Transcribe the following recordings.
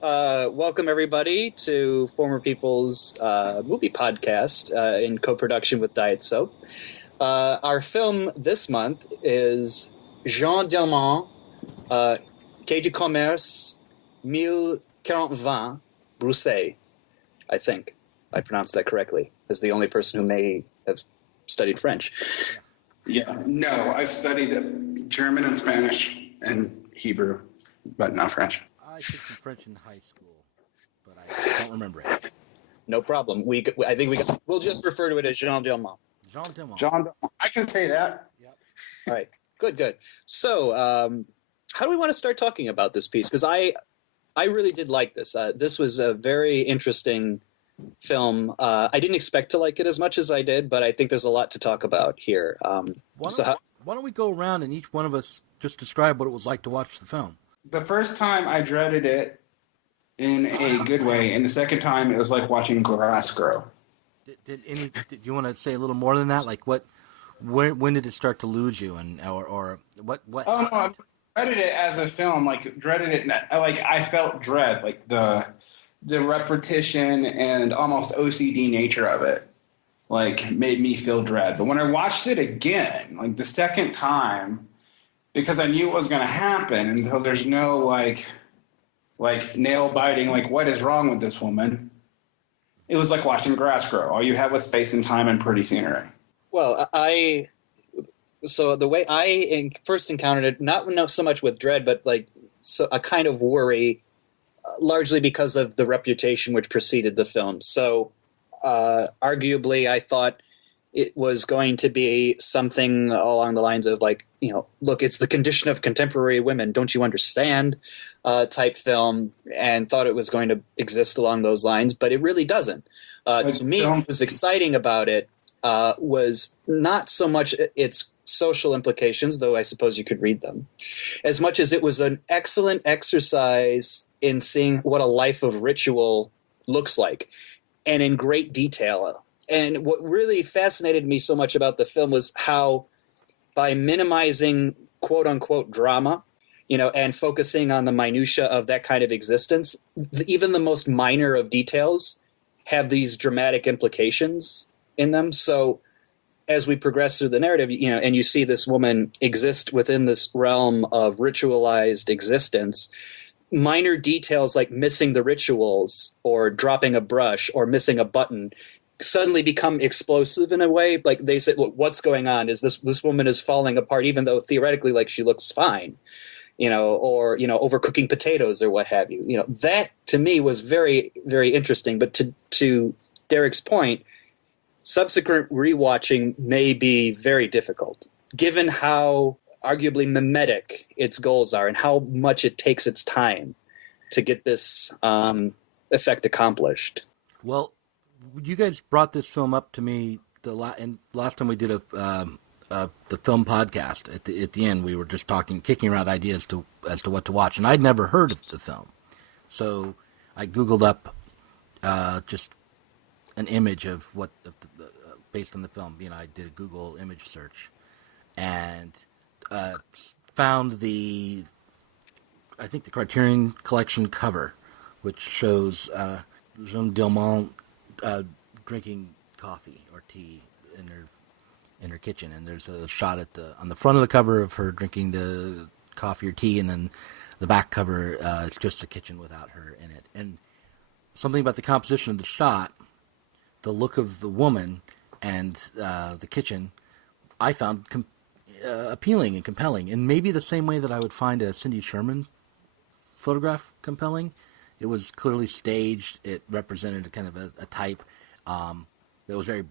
Welcome everybody to Former People's movie podcast in co-production with Diet Soap. Our film this month is Jeanne Dielman, Quai du Commerce, 1040, Bruxelles. I think I pronounced that correctly, as the only person who may have studied French. Yeah, no, I've studied German and Spanish and Hebrew, but not French. I took some French in high school, but I don't remember it. No problem. We'll just refer to it as Jeanne Dielman. Jeanne Dielman. John, I can say that. Yep. All right, good. So, how do we want to start talking about this piece? Because I really did like this. This was a very interesting film. I didn't expect to like it as much as I did, but I think there's a lot to talk about here. Why don't we go around and each one of us just describe what it was like to watch the film? The first time I dreaded it in a good way, and the second time it was like watching grass grow. Did you want to say a little more than that? Like when did it start to lose you, and or what? Oh no, I dreaded it as a film. Like dreaded it. Like I felt dread, like the repetition and almost OCD nature of it, like made me feel dread. But when I watched it again, like the second time, because I knew what was going to happen, and so there's no like nail biting, like what is wrong with this woman? It was like watching grass grow. All you had was space and time and pretty scenery. Well, so the way I first encountered it, not so much with dread, but like a kind of worry, largely because of the reputation which preceded the film. So, arguably, I thought it was going to be something along the lines of like, look, it's the condition of contemporary women, don't you understand? Type film, and thought it was going to exist along those lines, but it really doesn't. To me, what was exciting about it was not so much its social implications, though I suppose you could read them, as much as it was an excellent exercise in seeing what a life of ritual looks like, and in great detail. And what really fascinated me so much about the film was how, by minimizing quote-unquote drama, and focusing on the minutia of that kind of existence, even the most minor of details have these dramatic implications in them. So as we progress through the narrative, and you see this woman exist within this realm of ritualized existence, minor details like missing the rituals or dropping a brush or missing a button suddenly become explosive in a way. Like they say, look, what's going on? Is this woman is falling apart, even though theoretically, like, she looks fine, or overcooking potatoes or what have you. That to me was very, very interesting. But to Derek's point, subsequent rewatching may be very difficult, given how arguably mimetic its goals are and how much it takes its time to get this effect accomplished. Well, you guys brought this film up to me last time we did the film podcast. At the end, we were just kicking around ideas as to what to watch, and I'd never heard of the film, so I Googled up just an image of based on the film. I did a Google image search and found the Criterion Collection cover, which shows Jeanne Dielman drinking coffee or tea in her kitchen, and there's a shot on the front of the cover of her drinking the coffee or tea, and then the back cover is just a kitchen without her in it. And something about the composition of the shot, the look of the woman, and the kitchen, I found appealing and compelling, and maybe the same way that I would find a Cindy Sherman photograph compelling. It was clearly staged. It represented a kind of a type that was very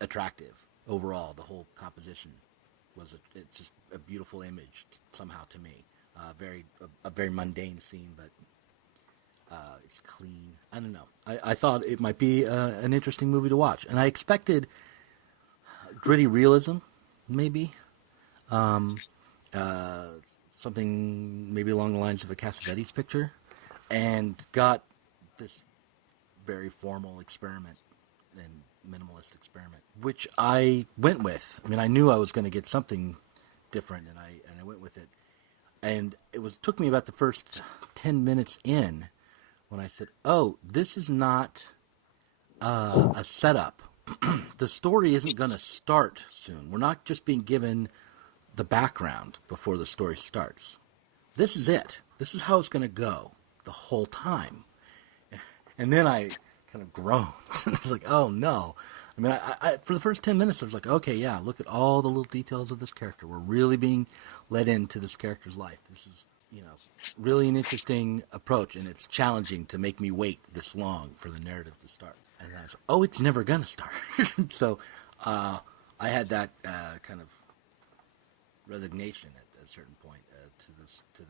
attractive overall. The whole composition it's just a beautiful image somehow to me. A very mundane scene, but it's clean. I don't know. I thought it might be an interesting movie to watch, and I expected gritty realism, maybe. Something maybe along the lines of a Cassavetes picture, and got this very formal experiment and minimalist experiment, which I went with. I mean, I knew I was going to get something different, and I went with it. And it took me about the first 10 minutes in when I said, "Oh, this is not a setup. The story isn't going to start soon. We're not just being given the background before the story starts. This is it. This is how it's going to go the whole time." And then I kind of groaned. I was like, "Oh no." I mean, I for the first 10 minutes, I was like, "Okay, yeah, look at all the little details of this character. We're really being led into this character's life. This is, really an interesting approach, and it's challenging to make me wait this long for the narrative to start." And I was like, "Oh, it's never going to start." So I had that kind of resignation at a certain point to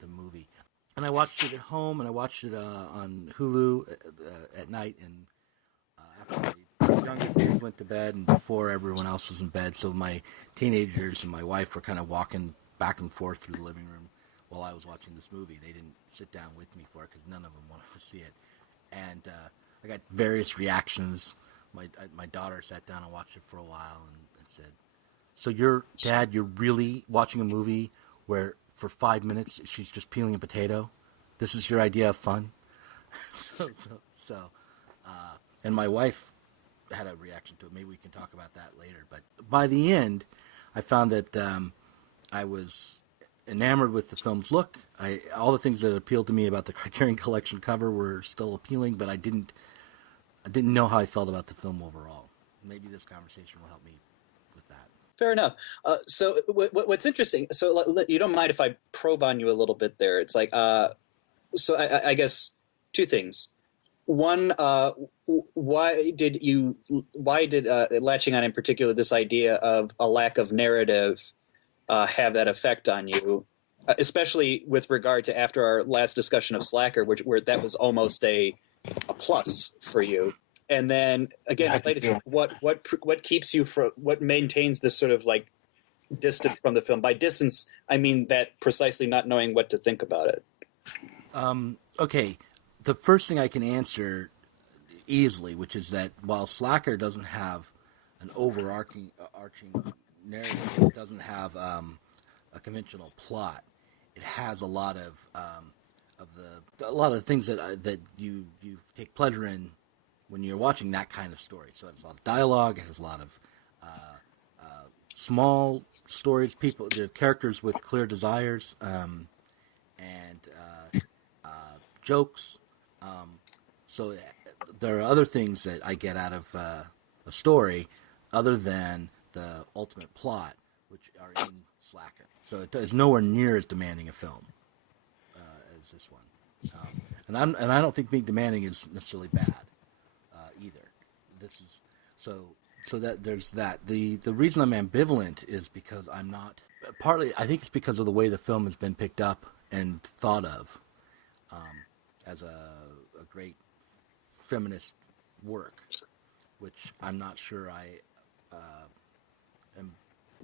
the movie. And I watched it at home, and I watched it on Hulu at night, and after my youngest kids went to bed and before everyone else was in bed, so my teenagers and my wife were kind of walking back and forth through the living room while I was watching this movie. They didn't sit down with me for it because none of them wanted to see it. And I got various reactions. My daughter sat down and watched it for a while and said, "So you're really watching a movie where for 5 minutes she's just peeling a potato? This is your idea of fun?" And my wife had a reaction to it. Maybe we can talk about that later. But by the end, I found that I was enamored with the film's look. All the things that appealed to me about the Criterion Collection cover were still appealing, but I didn't know how I felt about the film overall. Maybe this conversation will help me with that. Fair enough. So what's interesting, so you don't mind if I probe on you a little bit there. It's like, so I guess two things. One, why did latching on in particular this idea of a lack of narrative have that effect on you, especially with regard to after our last discussion of Slacker, where that was almost a plus for you. And then again, related to what keeps you from, what maintains this sort of like distance from the film. By distance, I mean that precisely not knowing what to think about it. Okay, the first thing I can answer easily, which is that while Slacker doesn't have an overarching narrative, it doesn't have a conventional plot. It has a lot of the things that you take pleasure in when you're watching that kind of story. So it has a lot of dialogue. It has a lot of small stories. They're characters with clear desires and jokes. So there are other things that I get out of a story other than the ultimate plot, which are in Slacker. So it's nowhere near as demanding a film as this one. And I don't think being demanding is necessarily bad either. This is so that there's that. The reason I'm ambivalent is because I'm not. Partly, I think it's because of the way the film has been picked up and thought of as a great feminist work, which I'm not sure I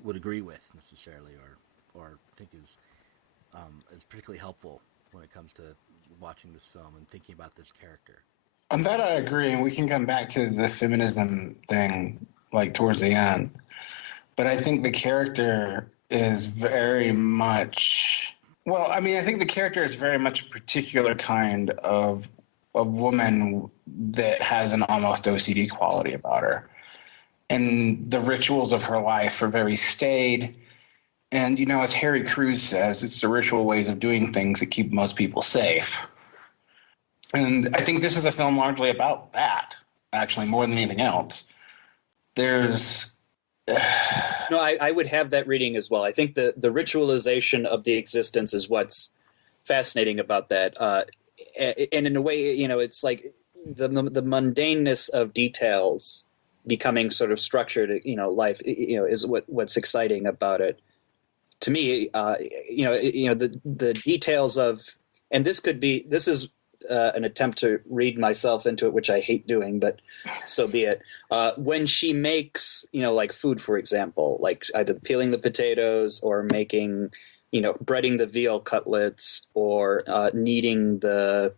would agree with necessarily, or think is particularly helpful when it comes to watching this film and thinking about this character. On that, I agree, and we can come back to the feminism thing like towards the end. But I think the character is very much. Well, I mean, I think the character is very much a particular kind of woman that has an almost OCD quality about her. And the rituals of her life are very staid. And, as Harry Crews says, it's the ritual ways of doing things that keep most people safe. And I think this is a film largely about that, actually, more than anything else. There's... No, I would have that reading as well. I think the ritualization of the existence is what's fascinating about that. And in a way, it's like the mundaneness of details becoming sort of structured, life, is what's exciting about it. To me, the details of, and this is an attempt to read myself into it, which I hate doing, but so be it. When she makes, like food, for example, like either peeling the potatoes or making, breading the veal cutlets or kneading the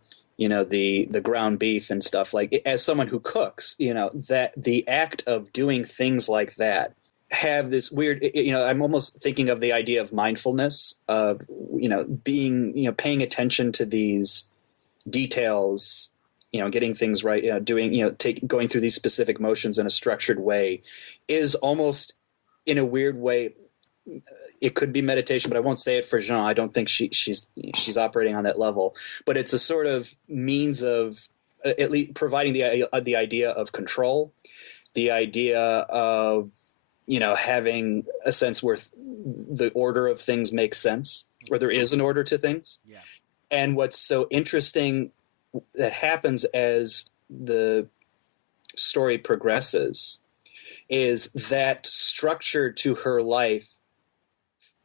ground beef and stuff, like as someone who cooks, that the act of doing things like that have this weird, I'm almost thinking of the idea of mindfulness of, being, paying attention to these details, getting things right, doing, going through these specific motions in a structured way is almost in a weird way. It could be meditation, but I won't say it for Jeanne. I don't think she's operating on that level, but it's a sort of means of at least providing the idea of control, the idea of, having a sense where the order of things makes sense, where there is an order to things. Yeah. And what's so interesting that happens as the story progresses is that structure to her life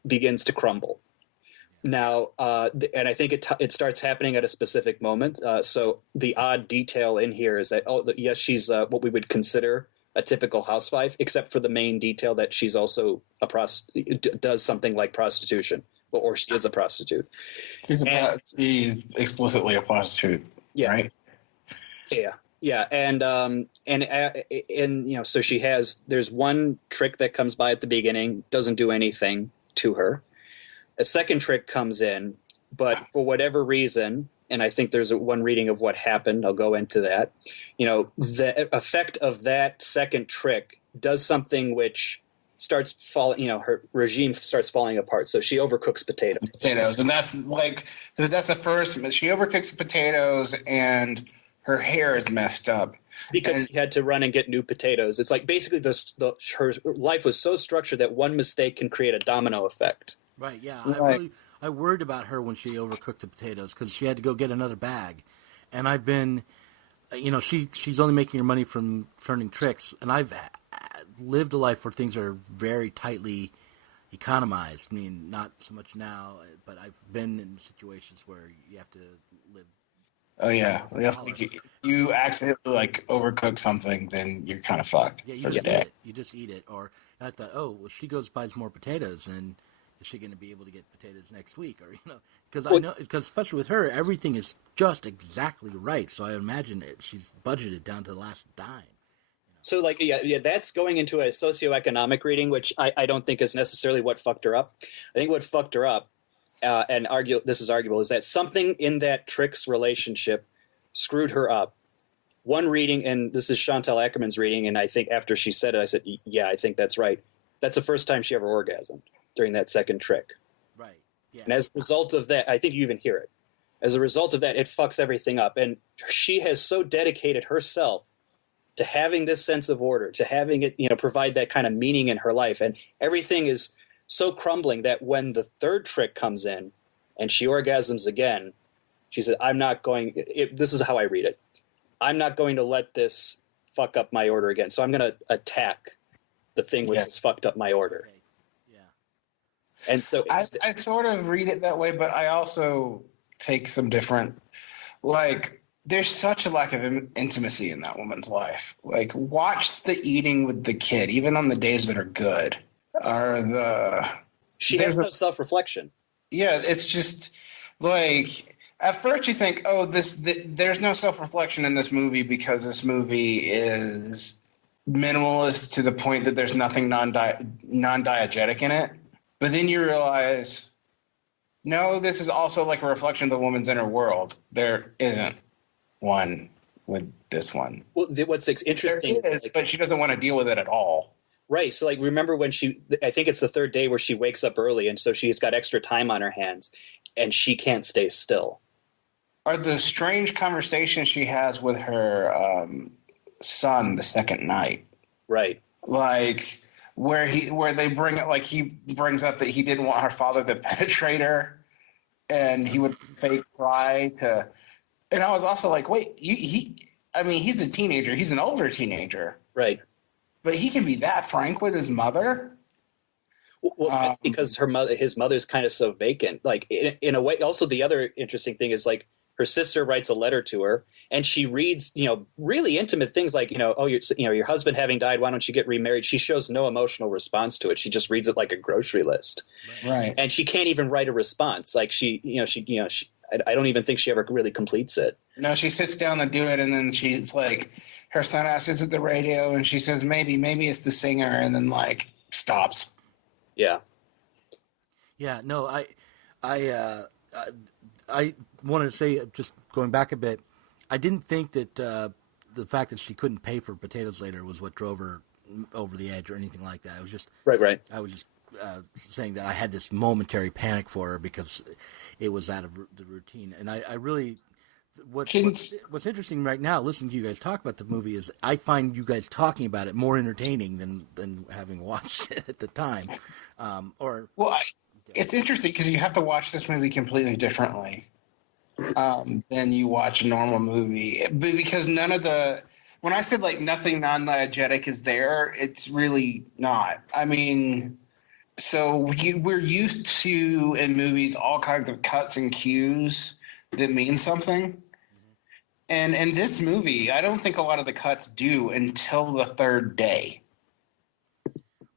begins to crumble. Now, and I think it starts happening at a specific moment. So the odd detail in here is that, yes, she's what we would consider a typical housewife, except for the main detail that she's also does something like prostitution, or she is a prostitute. She's explicitly a prostitute, yeah, right? Yeah, and so there's one trick that comes by at the beginning, doesn't do anything to her. A second trick comes in, but for whatever reason, and I think there's one reading of what happened, I'll go into that, the effect of that second trick does something which starts falling, her regime starts falling apart. So she overcooks potatoes. And that's the first, she overcooks potatoes and her hair is messed up. Because she had to run and get new potatoes. It's like basically her life was so structured that one mistake can create a domino effect. Right, yeah. Right. I worried about her when she overcooked the potatoes because she had to go get another bag. And I've been, she's only making her money from turning tricks. And I've lived a life where things are very tightly economized. I mean, not so much now, but I've been in situations where you have to live. Oh yeah, you accidentally overcook something, then you're kind of fucked. Yeah, you just eat it. Or I thought, she goes buys more potatoes, and is she going to be able to get potatoes next week? Or because especially with her, everything is just exactly right. So I imagine she's budgeted down to the last dime. So that's going into a socioeconomic reading, which I don't think is necessarily what fucked her up. I think what fucked her up, this is arguable, is that something in that Trix relationship screwed her up. One reading, and this is Chantal Akerman's reading, and I think after she said it, I said, yeah, I think that's right. That's the first time she ever orgasmed, during that second trick. Right. Yeah. And as a result of that, I think you even hear it. As a result of that, it fucks everything up. And she has so dedicated herself to having this sense of order, to having it, provide that kind of meaning in her life. And everything is so crumbling that when the third trick comes in and she orgasms again, she said, this is how I read it. I'm not going to let this fuck up my order again. So I'm going to attack the thing which has fucked up my order. Okay. Yeah. And so I sort of read it that way, but I also take some different, there's such a lack of intimacy in that woman's life. Watch the eating with the kid, even on the days that are good. She has no self-reflection. Yeah, it's just at first you think, there's no self-reflection in this movie because this movie is minimalist to the point that there's nothing non-diegetic in it. But then you realize, no, this is also a reflection of the woman's inner world. There isn't one with this one. Well, what's interesting is, but she doesn't want to deal with it at all. Right. So remember when I think it's the third day where she wakes up early, and so she's got extra time on her hands and she can't stay still. Are the strange conversations she has with her son the second night. Right. Where they bring it, he brings up that he didn't want her father to penetrate her and he would fake cry to, and I was also wait, he's a teenager. He's an older teenager. Right. But he can be that frank with his mother. Well, that's because his mother's kind of so vacant. In a way, also the other interesting thing is her sister writes a letter to her and she reads, really intimate things your husband having died, why don't you get remarried? She shows no emotional response to it. She just reads it like a grocery list. Right. And she can't even write a response. I don't even think she ever really completes it. No, she sits down to do it and then she's her son asks, is it the radio? And she says, maybe it's the singer, and then stops. Yeah. Yeah, no, I wanted to say, just going back a bit, I didn't think that the fact that she couldn't pay for potatoes later was what drove her over the edge or anything like that. Right. I was just saying that I had this momentary panic for her because it was out of the routine. And I really, what's interesting right now, listening to you guys talk about the movie, is I find you guys talking about it more entertaining than having watched it at the time. It's interesting because you have to watch this movie completely differently than you watch a normal movie. Because when I said like nothing non-diegetic is there, it's really not. I mean, so we're used to in movies all kinds of cuts and cues that mean something. And in this movie, I don't think a lot of the cuts do until the third day.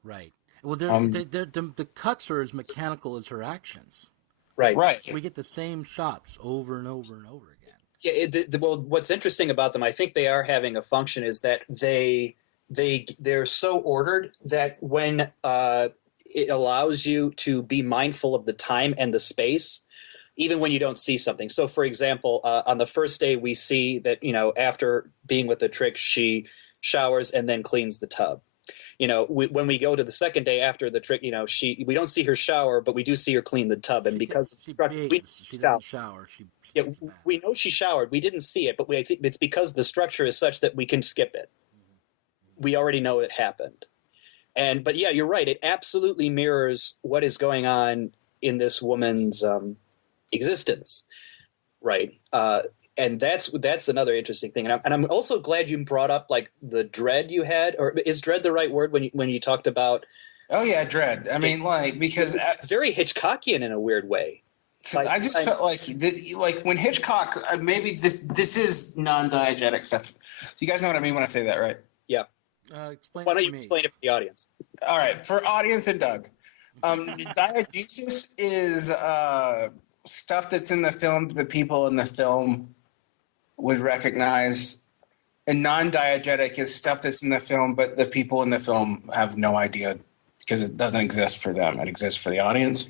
Right. Well, the cuts are as mechanical as her actions. Right. So we get the same shots over and over and over again. Yeah. Well, what's interesting about them, I think they are having a function, is that they're so ordered that when it allows you to be mindful of the time and the space, even when you don't see something. So, for example, on the first day, we see that, after being with the trick, she showers and then cleans the tub. When we go to the second day after the trick, we don't see her shower, but we do see her clean the tub. And she didn't shower. We know she showered. We didn't see it, but I think it's because the structure is such that we can skip it. We already know it happened. But yeah, you're right. It absolutely mirrors what is going on in this woman's existence, right? And that's another interesting thing. And I'm also glad you brought up like the dread you had, or is dread the right word when you talked about? Oh yeah, dread. I mean, because it's very Hitchcockian in a weird way. I just felt like when Hitchcock, maybe this is non-diegetic stuff. So you guys know what I mean when I say that, right? Yeah. Why don't you explain it for the audience? All right, for audience and Doug, diegesis is stuff that's in the film that the people in the film would recognize, and non-diegetic is stuff that's in the film but the people in the film have no idea because it doesn't exist for them. It exists for the audience.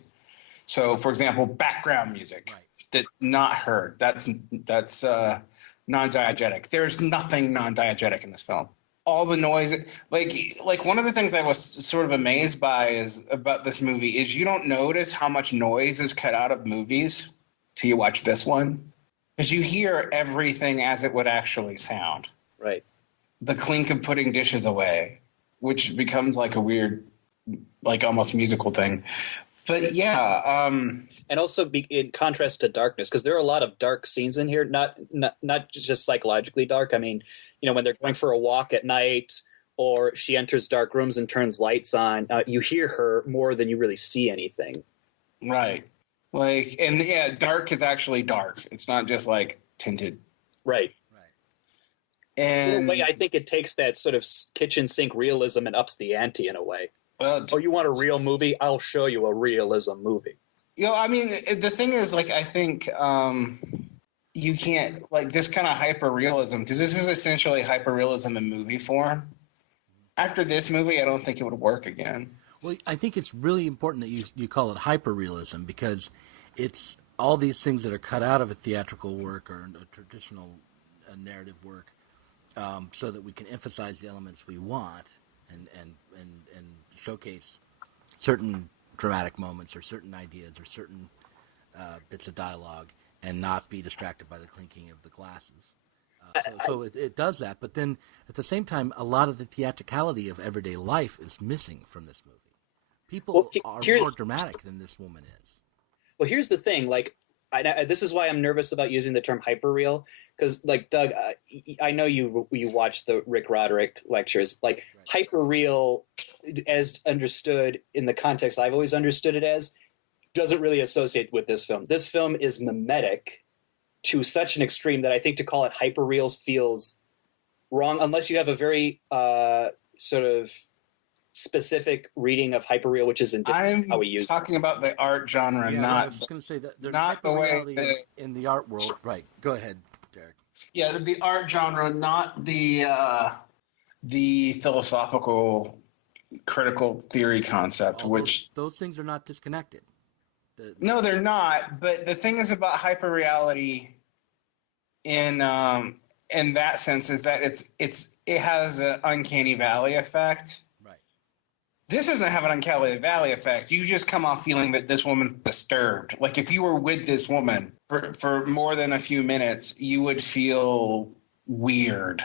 So, for example, background music that's not heard. That's non-diegetic. There's nothing non-diegetic in this film. All the noise, like one of the things I was sort of amazed by about this movie is you don't notice how much noise is cut out of movies till you watch this one, because you hear everything as it would actually sound. Right. The clink of putting dishes away, which becomes like a weird, like almost musical thing. But yeah, and also in contrast to darkness, because there are a lot of dark scenes in here, not just psychologically dark. I mean, when they're going for a walk at night, or she enters dark rooms and turns lights on, you hear her more than you really see anything. Right. And yeah, dark is actually dark. It's not just like tinted. Right. And in a way, I think it takes that sort of kitchen sink realism and ups the ante in a way. Well, you want a real movie? I'll show you a realism movie. I mean, the thing is, I think you can't, this kind of hyper-realism, because this is essentially hyper-realism in movie form. After this movie, I don't think it would work again. Well, I think it's really important that you call it hyper-realism, because it's all these things that are cut out of a theatrical work or a traditional narrative work, so that we can emphasize the elements we want and showcase certain dramatic moments or certain ideas or certain bits of dialogue and not be distracted by the clinking of the glasses. So it does that, but then at the same time, a lot of the theatricality of everyday life is missing from this movie. People are more dramatic than this woman is. Well, here's the thing. This is why I'm nervous about using the term hyperreal, because, Doug, I know you watched the Rick Roderick lectures. Hyperreal, as understood in the context I've always understood it as, doesn't really associate with this film. This film is mimetic to such an extreme that I think to call it hyperreal feels wrong, unless you have a very sort of specific reading of hyperreal, which is how we use it. I'm talking about the art genre, I was just going to say that there's not the way in the art world. Right. Go ahead, Derek. Yeah, the art genre, not the philosophical critical theory concept, which those things are not disconnected. No, they're not. But the thing is about hyperreality in that sense is that it has an uncanny valley effect. Right. This doesn't have an uncanny valley effect. You just come off feeling that this woman's disturbed. Like if you were with this woman for more than a few minutes, you would feel weird.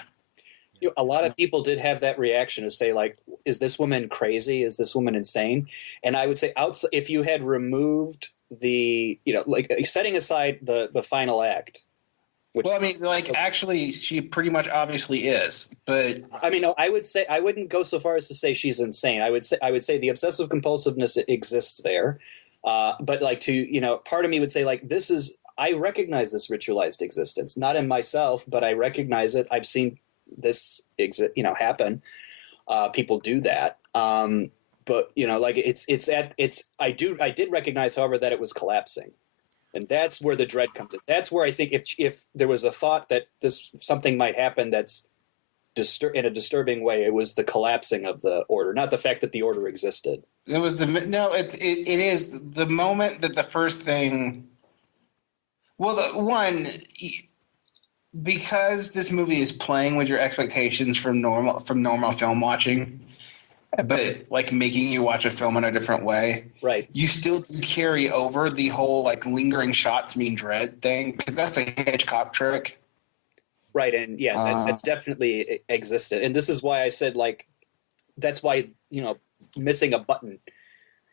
A lot of people did have that reaction to say, like, is this woman crazy? Is this woman insane? And I would say, if you had removed the, like setting aside the final act. Well, I mean, like, actually, she pretty much obviously is. But I mean, no, I would say I wouldn't go so far as to say she's insane. I would say the obsessive compulsiveness exists there, but like part of me would say like I recognize this ritualized existence, not in myself, but I recognize it. I've seen this happen. People do that, but like I did recognize, however, that it was collapsing. And that's where the dread comes in. That's where I think if there was a thought that something might happen that's in a disturbing way, it was the collapsing of the order, not the fact that the order existed. it was it is the moment that the first thing. Well, because this movie is playing with your expectations from normal film watching, but like making you watch a film in a different way. Right. You still carry over the whole like lingering shots mean dread thing because that's a Hitchcock trick. Right. And yeah, that's definitely existed. And this is why I said like, that's why, missing a button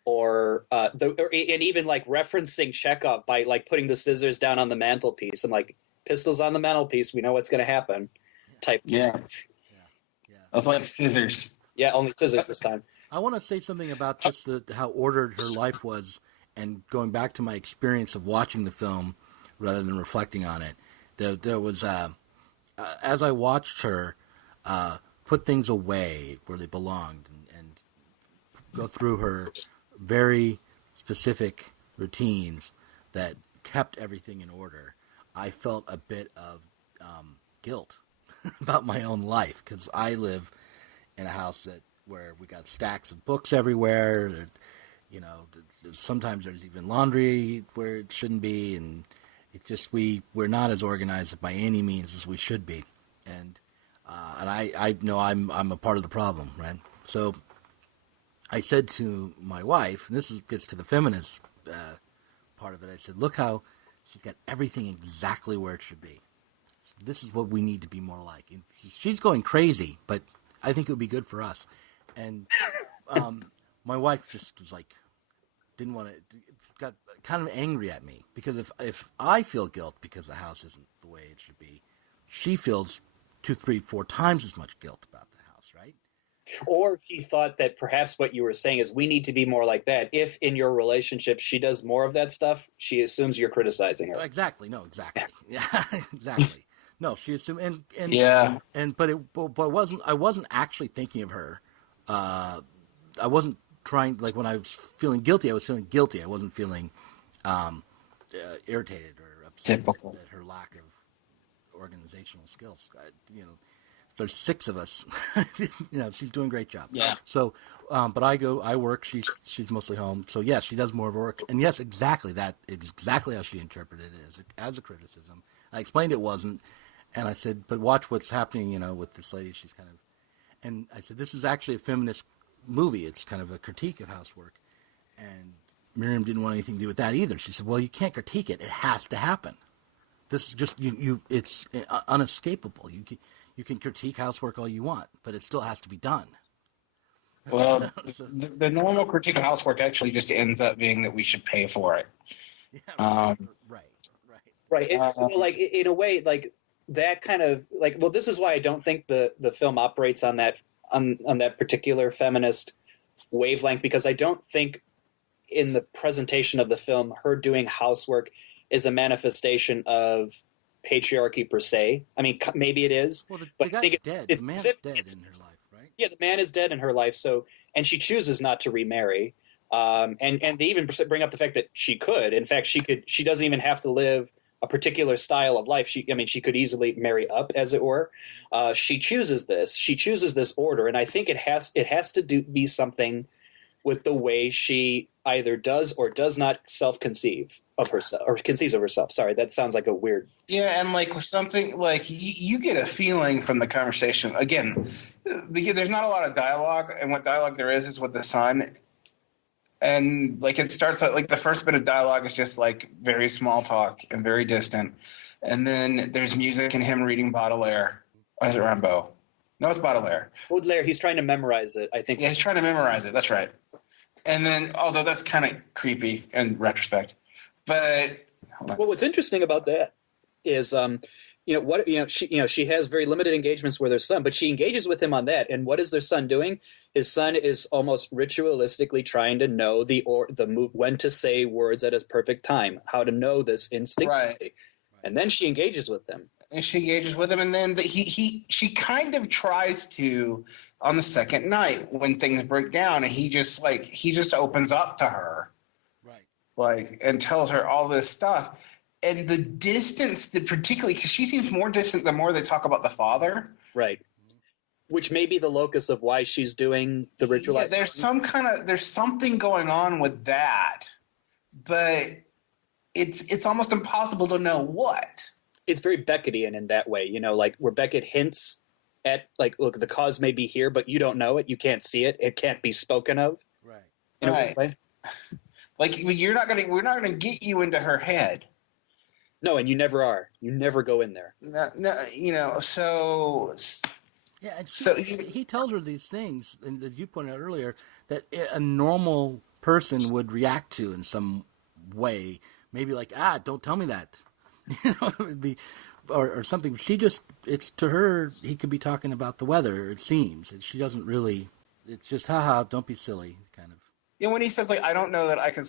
and even like referencing Chekhov by like putting the scissors down on the mantelpiece and like pistols on the mantelpiece. We know what's going to happen type. Yeah. That's like scissors. Yeah, only scissors this time. I want to say something about just how ordered her life was, and going back to my experience of watching the film rather than reflecting on it. There was, as I watched her put things away where they belonged and go through her very specific routines that kept everything in order, I felt a bit of guilt about my own life because I live in a house where we got stacks of books everywhere. Sometimes there's even laundry where it shouldn't be, and it's just we're not as organized by any means as we should be, and I know I'm a part of the problem, right? So I said to my wife, and this gets to the feminist part of it. I said, look how she's got everything exactly where it should be. This is what we need to be more like. And she's going crazy, but I think it would be good for us. And my wife just was like, didn't want to, got kind of angry at me because if I feel guilt because the house isn't the way it should be, she feels 2, 3, 4 times as much guilt about the house, right? Or she thought that perhaps what you were saying is we need to be more like that. If in your relationship she does more of that stuff, she assumes you're criticizing her. Exactly. No, exactly. Yeah, exactly. No, she assumed, and yeah, but I wasn't actually thinking of her. I wasn't trying, like when I was feeling guilty, I was feeling guilty. I wasn't feeling irritated or upset at her lack of organizational skills. There's 6 of us. She's doing a great job. Yeah. So, but I work. She's mostly home. So yes, she does more of her work. And yes, exactly that is exactly how she interpreted it as a criticism. I explained it wasn't, and I said, but watch what's happening. With this lady. She's kind of, and I said, this is actually a feminist movie. It's kind of a critique of housework. And Miriam didn't want anything to do with that either. She said, well, you can't critique it. It has to happen. This is just it's unescapable. You can critique housework all you want, but it still has to be done. Well, the normal critique of housework actually just ends up being that we should pay for it. Yeah, right. Like in a way, like that kind of like. Well, this is why I don't think the film operates on that particular feminist wavelength, because I don't think in the presentation of the film, her doing housework is a manifestation of patriarchy per se. I mean, maybe it is. Well, but the guy's dead. The man's dead in her life, right? Yeah, the man is dead in her life. So, and she chooses not to remarry. And they even bring up the fact that she could. In fact, she doesn't even have to live a particular style of life. She could easily marry up, as it were. She chooses this. She chooses this order, and I think it has to be something with the way she either does or does not self-conceive of herself, or conceives of herself. Sorry, that sounds like a weird. Yeah, and like something like you get a feeling from the conversation again, because there's not a lot of dialogue, and what dialogue there is with the son, and like it starts out like the first bit of dialogue is just like very small talk and very distant, and then there's music and him reading Baudelaire. Or is it Rimbaud? No, it's Baudelaire. Baudelaire, he's trying to memorize it, I think. Yeah, he's trying to memorize it. That's right. And then, although that's kind of creepy in retrospect, but well, what's interesting about that is, she has very limited engagements with her son, but she engages with him on that. And what is their son doing? His son is almost ritualistically trying to know when to say words at his perfect time, how to know this instinctively. Right. And then she engages with them. And she engages with him, and then she kind of tries to on the second night when things break down, and he just opens up to her, right? Like, and tells her all this stuff, and the distance, particularly because she seems more distant the more they talk about the father, right? Which may be the locus of why she's doing the ritual. Yeah, there's something going on with that, but it's almost impossible to know what. It's very Beckettian in that way, like where Beckett hints at, like, look, the cause may be here, but you don't know it. You can't see it. It can't be spoken of. Right. In a way. Like, we're not gonna get you into her head. No, and you never are. You never go in there. No, so. Yeah, and he tells her these things, and as you pointed out earlier, that a normal person would react to in some way. Maybe like, don't tell me that. It would be, or something. It's to her, he could be talking about the weather, it seems. And she doesn't really, it's just, haha, don't be silly, kind of. Yeah, when he says, like, I don't know that I could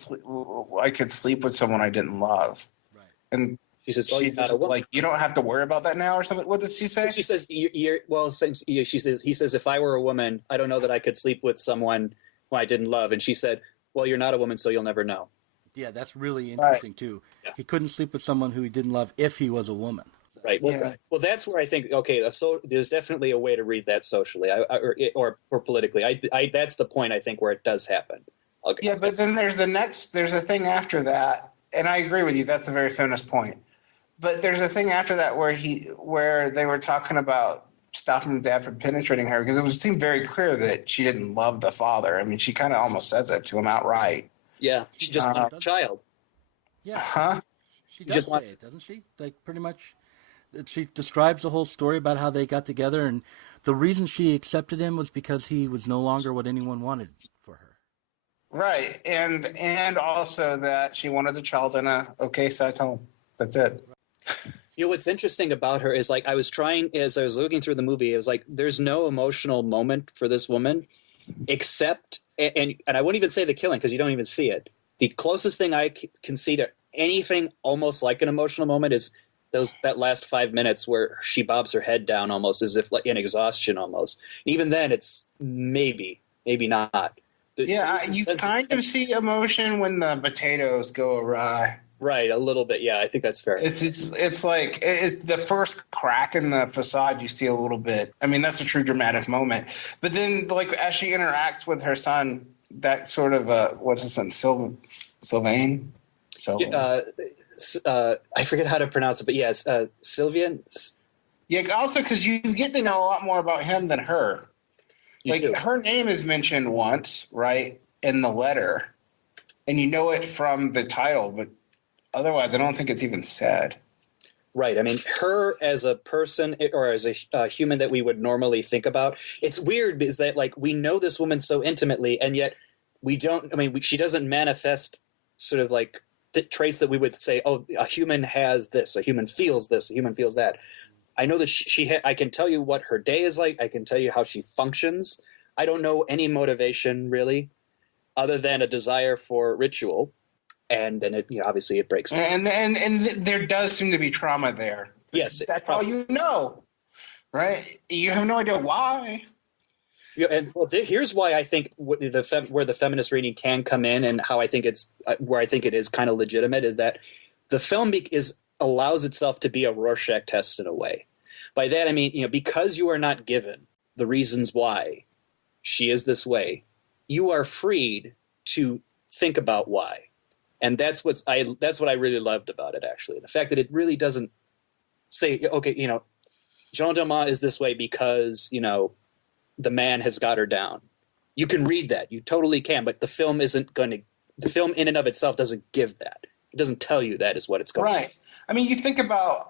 sleep with someone I didn't love. Right. And she says, she's like, you don't have to worry about that now, or something. What did she say? She says, he says, if I were a woman, I don't know that I could sleep with someone who I didn't love. And she said, well, you're not a woman, so you'll never know. Yeah, that's really interesting, too. Yeah. He couldn't sleep with someone who he didn't love if he was a woman. Right. Well, that's where I think, so there's definitely a way to read that socially or politically. That's the point, I think, where it does happen. Okay. Yeah, but then there's a thing after that, and I agree with you. That's a very feminist point. But there's a thing after that where they were talking about stopping dad from penetrating her, because it seemed very clear that she didn't love the father. I mean, she kind of almost says that to him outright. Yeah, she just wants a child. Yeah. Huh? She does say it, doesn't she? Like, pretty much, she describes the whole story about how they got together, and the reason she accepted him was because he was no longer what anyone wanted for her. Right, and also that she wanted a child in a okay-sized home. That's it. What's interesting about her is, like, as I was looking through the movie, it was like, there's no emotional moment for this woman, except, and I won't even say the killing, because you don't even see it. The closest thing I can see to anything almost like an emotional moment is that last 5 minutes where she bobs her head down almost as if like in exhaustion almost. Even then, it's maybe not. You kind of see emotion when the potatoes go awry. Right, a little bit. Yeah, I think that's fair. It's like it's the first crack in the facade. You see a little bit. I mean, that's a true dramatic moment. But then, like, as she interacts with her son, that sort of what's his son, Sylvain. I forget how to pronounce it, but yes, Sylvian. Yeah, also because you get to know a lot more about him than her. Her name is mentioned once, right, in the letter, and you know it from the title, but otherwise, I don't think it's even said. Right. I mean, her as a person or as a human that we would normally think about, it's weird because that, like, we know this woman so intimately, and yet we don't. I mean, she doesn't manifest sort of like the traits that we would say, oh, a human has this, a human feels this, a human feels that. I know that I can tell you what her day is like. I can tell you how she functions. I don't know any motivation really, other than a desire for ritual. And then obviously it breaks down. And there does seem to be trauma there. Yes. That's all you know, right? You have no idea why. Here's why I think where the feminist reading can come in, and how I think where I think it is kind of legitimate, is that the film allows itself to be a Rorschach test in a way. By that I mean, because you are not given the reasons why she is this way, you are freed to think about why. And that's what I really loved about it, actually. The fact that it really doesn't say, okay, Jeanne Dielman is this way because, the man has got her down. You can read that. You totally can. But the film the film in and of itself doesn't give that. It doesn't tell you that is what it's going to do. Right. I mean, you think about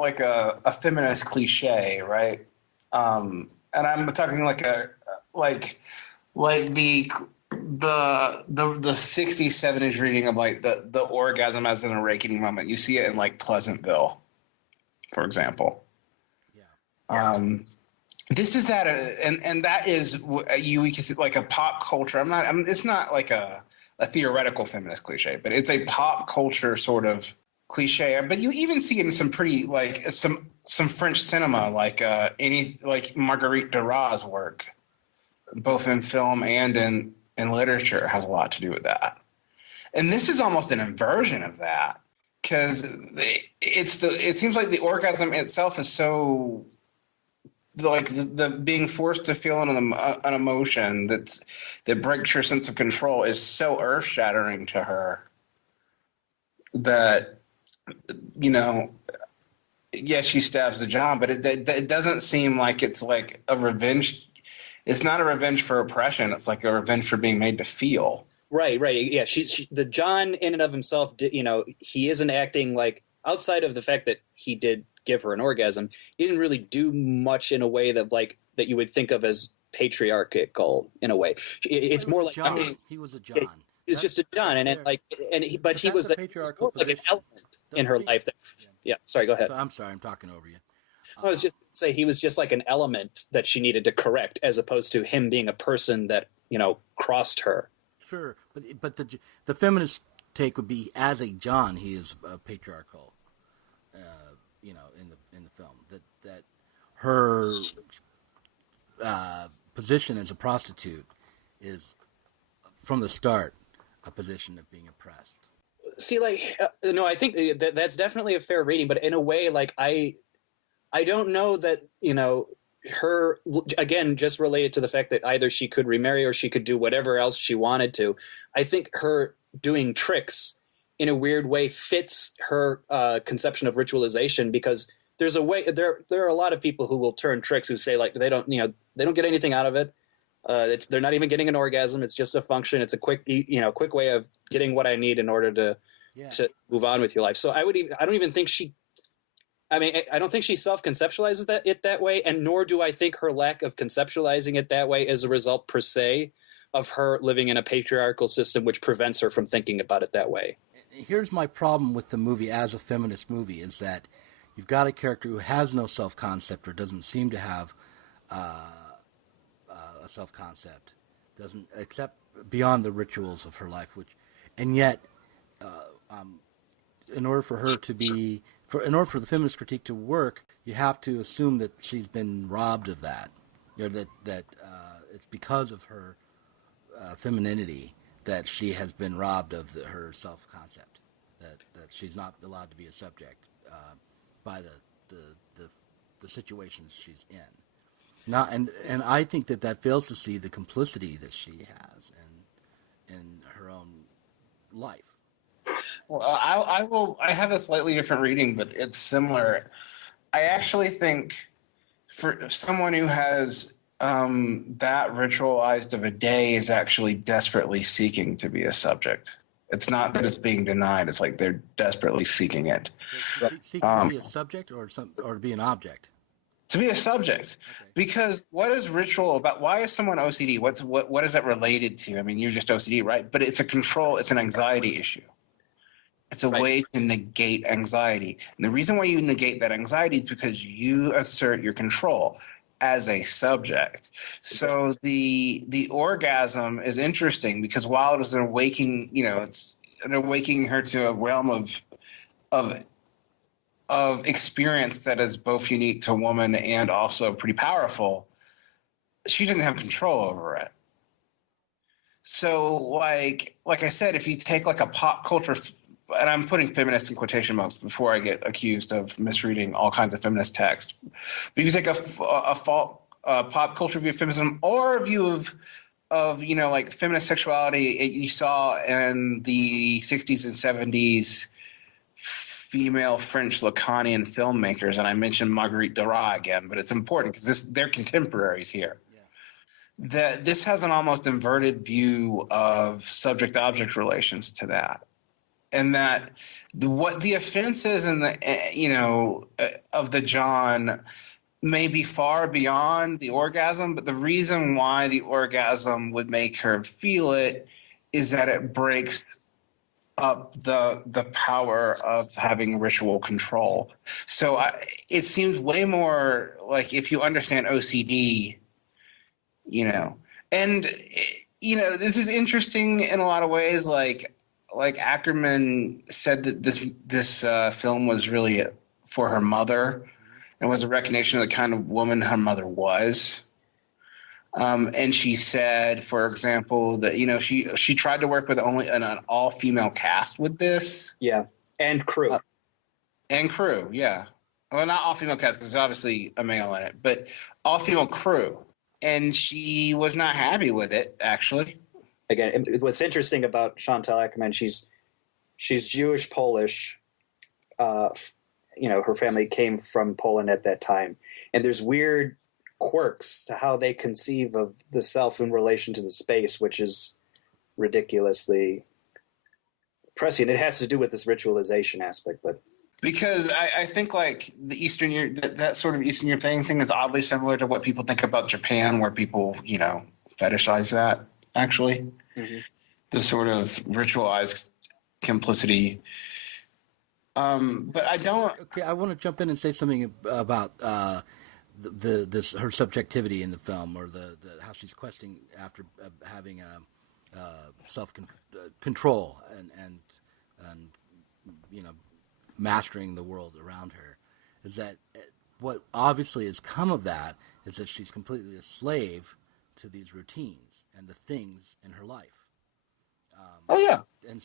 like a feminist cliche, right? And I'm talking like the 60s, 70s reading of like the orgasm as an awakening moment. You see it in like Pleasantville, for example. Yeah. This is that, and that is we can see like a pop culture. It's not like a theoretical feminist cliche, but it's a pop culture sort of cliche. But you even see it in some pretty like some French cinema, like Marguerite Duras' work, both in film and in literature, has a lot to do with that. And this is almost an inversion of that, because it seems like the orgasm itself is so like the being forced to feel an emotion that breaks your sense of control is so earth shattering to her that she stabs the John, but it doesn't seem like it's like a revenge. It's not a revenge for oppression. It's like a revenge for being made to feel. Right. Yeah, the John in and of himself, he isn't acting like, outside of the fact that he did give her an orgasm, he didn't really do much in a way that you would think of as patriarchal in a way. It's more like John. He was a John. He's just a John, and he was more like an element in her life. Sorry, go ahead. So, I'm sorry, I'm talking over you. I was just say he was just like an element that she needed to correct, as opposed to him being a person that crossed her. Sure, but the feminist take would be, as a John, he is patriarchal. In the film, that her position as a prostitute is from the start a position of being oppressed. See, no, I think that's definitely a fair reading, but in a way, like I don't know that her, again, just related to the fact that either she could remarry or she could do whatever else she wanted to. I think her doing tricks in a weird way fits her conception of ritualization, because there's a way there are a lot of people who will turn tricks who say like they don't get anything out of it. They're not even getting an orgasm. It's just a function. It's a quick way of getting what I need in order to move on with your life. So I don't even think she. I mean, I don't think she self-conceptualizes it that way, and nor do I think her lack of conceptualizing it that way is a result per se of her living in a patriarchal system which prevents her from thinking about it that way. Here's my problem with the movie as a feminist movie, is that you've got a character who has no self-concept, or doesn't seem to have a self-concept, doesn't accept beyond the rituals of her life, and yet in order for her to be, in order for the feminist critique to work, you have to assume that she's been robbed of that, that it's because of her femininity that she has been robbed of her self-concept, that she's not allowed to be a subject by the situations she's in. Now, and I think that fails to see the complicity that she has in her own life. Well, I have a slightly different reading, but it's similar. I actually think for someone who has that ritualized of a day is actually desperately seeking to be a subject. It's not that it's being denied. It's like they're desperately seeking it. Seeking to be a subject or to be an object? To be a subject. Okay. Because what is ritual about? Why is someone OCD? What is that related to? I mean, you're just OCD, right? But it's it's an anxiety issue. It's a way to negate anxiety. And the reason why you negate that anxiety is because you assert your control as a subject. So the orgasm is interesting because while it is an awakening, it's an awakening her to a realm of experience that is both unique to a woman and also pretty powerful, she doesn't have control over it. So like I said, if you take like a pop culture, and I'm putting feminist in quotation marks before I get accused of misreading all kinds of feminist text. But if you take a pop culture view of feminism or a view like feminist sexuality you saw in the 60s and 70s female French Lacanian filmmakers, and I mentioned Marguerite Duras again, but it's important because they're contemporaries here. Yeah. That this has an almost inverted view of subject-object relations to that, and that what the offense is in the of the John may be far beyond the orgasm, but the reason why the orgasm would make her feel it is that it breaks up the power of having ritual control. So it seems way more like if you understand OCD, and this is interesting in a lot of ways. Like Akerman said that this film was really for her mother and was a recognition of the kind of woman her mother was. And she said, for example, that she tried to work with only an all-female cast with this. Yeah, and crew. Yeah. Well, not all-female cast because there's obviously a male in it, but all-female crew. And she was not happy with it, actually. Again, what's interesting about Chantal Akerman, she's Jewish Polish. Her family came from Poland at that time, and there's weird quirks to how they conceive of the self in relation to the space, which is ridiculously prescient. It has to do with this ritualization aspect, but because I think like the Eastern Europe, that sort of Eastern European thing is oddly similar to what people think about Japan, where people fetishize that actually. Mm-hmm. The sort of ritualized complicity. But I don't. Okay, I want to jump in and say something about her subjectivity in the film, or the how she's questing after having self control and mastering the world around her. Is that what obviously has come of that is that she's completely a slave to these routines and the things in her life. Oh yeah, and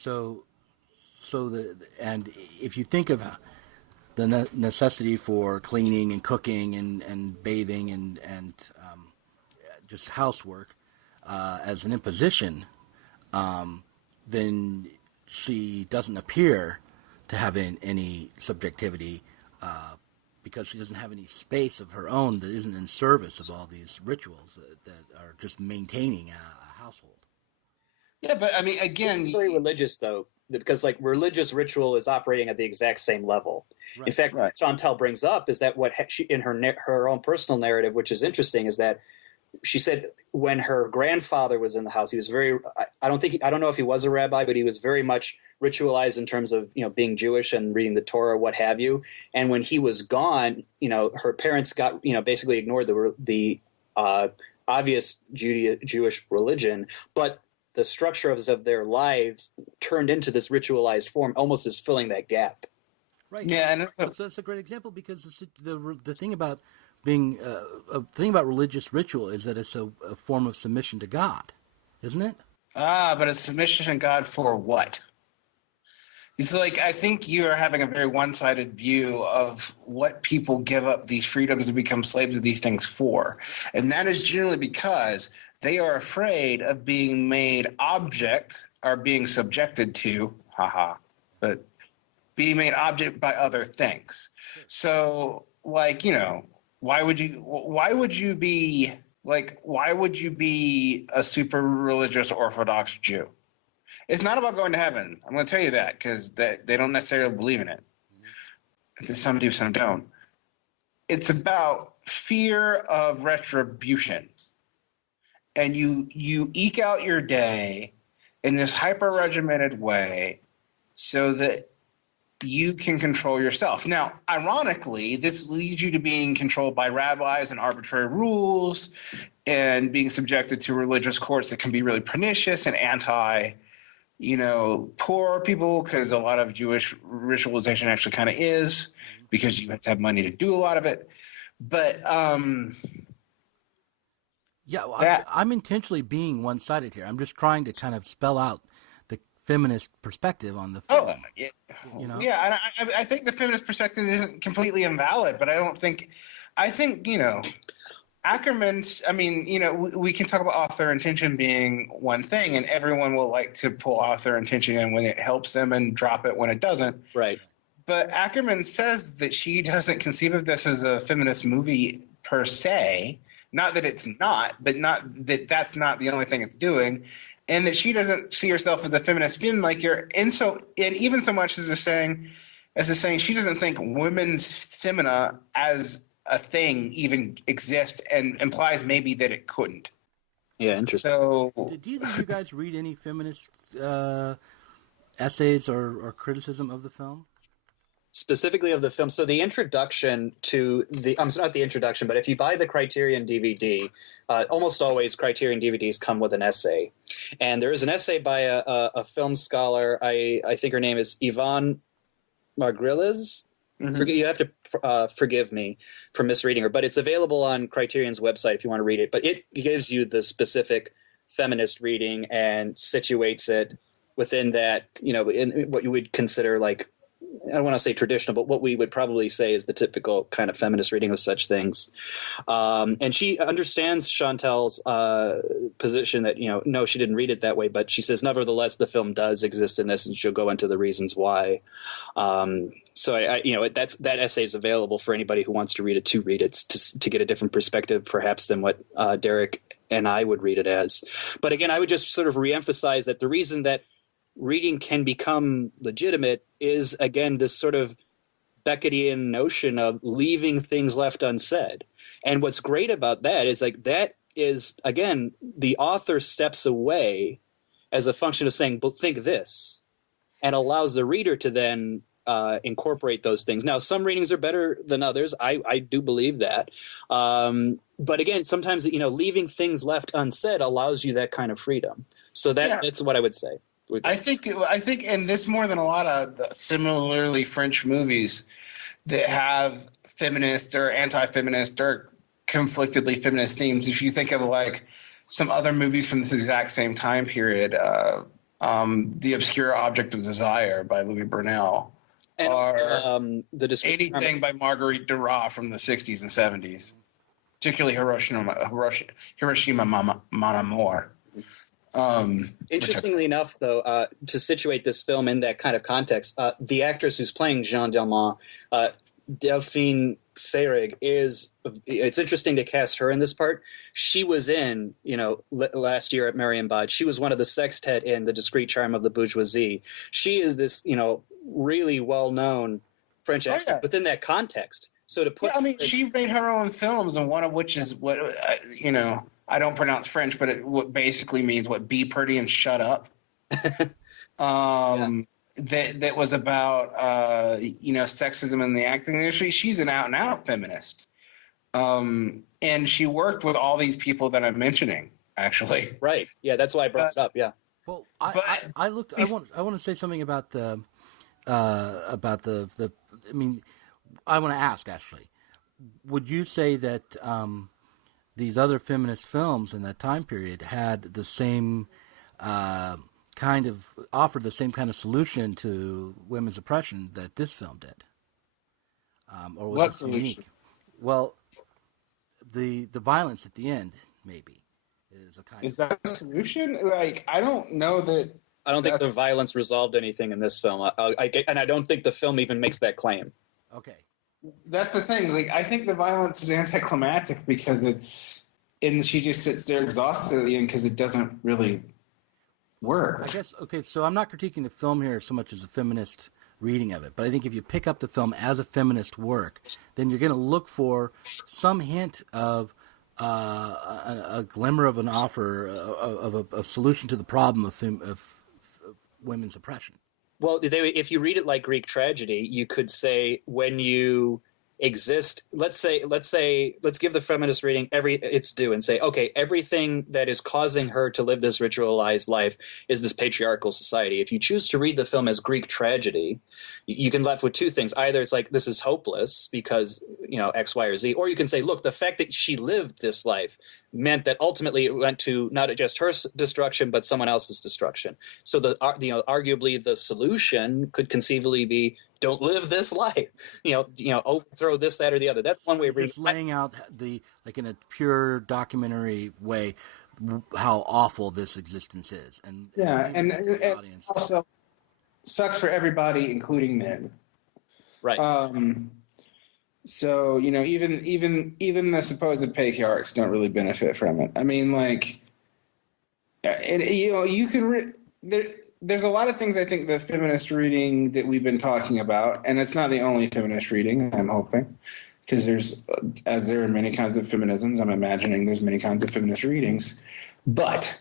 and if you think of the necessity for cleaning and cooking and bathing and just housework as an imposition, then she doesn't appear to have any subjectivity because she doesn't have any space of her own that isn't in service of all these rituals that are just maintaining a household. Yeah, but I mean, again, it's very religious though, because like religious ritual is operating at the exact same level. Right. In fact, what Chantal brings up is that what she in her own personal narrative, which is interesting, is that she said when her grandfather was in the house, he was very. I don't know if he was a rabbi, but he was very much ritualized in terms of being Jewish and reading the Torah, what have you. And when he was gone, her parents got basically ignored the obvious Jewish religion, but the structure of their lives turned into this ritualized form, almost as filling that gap. Right. Yeah, and that's a great example because the thing about being a thing about religious ritual is that it's a form of submission to God, isn't it? But it's submission to God for what? It's like I think you are having a very one-sided view of what people give up these freedoms and become slaves of these things for, and that is generally because they are afraid of being made object or being subjected to, but being made object by other things. So, like, why would you be a super religious Orthodox Jew? It's not about going to heaven. I'm going to tell you that because they don't necessarily believe in it. Some do, some don't. It's about fear of retribution. And you eke out your day in this hyper-regimented way so that you can control yourself. Now, ironically, this leads you to being controlled by rabbis and arbitrary rules and being subjected to religious courts that can be really pernicious and poor people, because a lot of Jewish ritualization actually kind of is, because you have to have money to do a lot of it. But yeah, well, I'm intentionally being one-sided here. I'm just trying to kind of spell out the feminist perspective on the film. Yeah, and I think the feminist perspective isn't completely invalid, but I think Ackerman's, I mean, we can talk about author intention being one thing, and everyone will like to pull author intention in when it helps them and drop it when it doesn't. Right. But Ackerman says that she doesn't conceive of this as a feminist movie per se. Not that it's not, but not that that's not the only thing it's doing. And that she doesn't see herself as a feminist filmmaker. And even so much as saying she doesn't think women's cinema as a thing even exists, and implies maybe that it couldn't. Yeah, interesting. So, did either of you guys read any feminist essays or criticism of the film? Specifically of the film. So the introduction to not the introduction, but if you buy the Criterion DVD, almost always Criterion DVDs come with an essay. And there is an essay by a film scholar. I think her name is Yvonne Margrilles. Mm-hmm. You have to forgive me for misreading her, but it's available on Criterion's website if you want to read it. But it gives you the specific feminist reading and situates it within that, in what you would consider like, I don't want to say traditional, but what we would probably say is the typical kind of feminist reading of such things. And she understands Chantal's position that, no, she didn't read it that way, but she says, nevertheless, the film does exist in this, and she'll go into the reasons why. So that essay is available for anybody who wants to read it to get a different perspective, perhaps, than what Derek and I would read it as. But again, I would just sort of reemphasize that the reason that reading can become legitimate is, again, this sort of Beckettian notion of leaving things left unsaid. And what's great about that is, again, the author steps away as a function of saying, but think this, and allows the reader to then incorporate those things. Now, some readings are better than others. I do believe that. But again, sometimes, leaving things left unsaid allows you that kind of freedom. So that's what I would say. I think, and this more than a lot of similarly French movies that have feminist or anti-feminist or conflictedly feminist themes. If you think of like some other movies from this exact same time period, The Obscure Object of Desire by Louis Burnell, and or the Anything by Marguerite Duras from the 60s and 70s, particularly Hiroshima Mon Amour. Interestingly enough, though, to situate this film in that kind of context, the actress who's playing Jeanne Dielman, Delphine Seyrig, it's interesting to cast her in this part. She was in, last year at Marienbad, she was one of the sextet in The Discreet Charm of the Bourgeoisie. She is this, really well-known French actress within that context. So to put, she made her own films, and one of which is what, I don't pronounce French, but what basically means be pretty and shut up. That was about sexism in the acting industry. She's an out and out feminist, and she worked with all these people that I'm mentioning. Actually, right? Yeah, that's why I brought it up. Yeah. Well, I looked. I want to say something about the. I want to ask actually. Would you say that? These other feminist films in that time period had the same offered the same kind of solution to women's oppression that this film did? Or was what it solution? Unique? Well, the violence at the end maybe is a kind. Is that a solution? Like, I don't know that. I don't think the violence resolved anything in this film. And I don't think the film even makes that claim. Okay. That's the thing. Like, I think the violence is anticlimactic because she just sits there exhausted at the end because it doesn't really work. I guess, okay, so I'm not critiquing the film here so much as a feminist reading of it, but I think if you pick up the film as a feminist work, then you're going to look for some hint of a glimmer of an offer of a solution to the problem of women's oppression. Well, if you read it like Greek tragedy, you could say when you exist, let's give the feminist reading its due and say, okay, everything that is causing her to live this ritualized life is this patriarchal society. If you choose to read the film as Greek tragedy, you can left with two things. Either it's like, this is hopeless because, X, Y, or Z, or you can say, look, the fact that she lived this life meant that ultimately it went to not just her destruction, but someone else's destruction. So arguably the solution could conceivably be don't live this life. Overthrow this, that, or the other. That's one way of reading. Just laying out in a pure documentary way, how awful this existence is, and and also sucks for everybody, including men. Right. So even the supposed patriarchs don't really benefit from it. I mean, like, and you can there's a lot of things I think the feminist reading that we've been talking about, and it's not the only feminist reading, I'm hoping, because as there are many kinds of feminisms, I'm imagining there's many kinds of feminist readings, but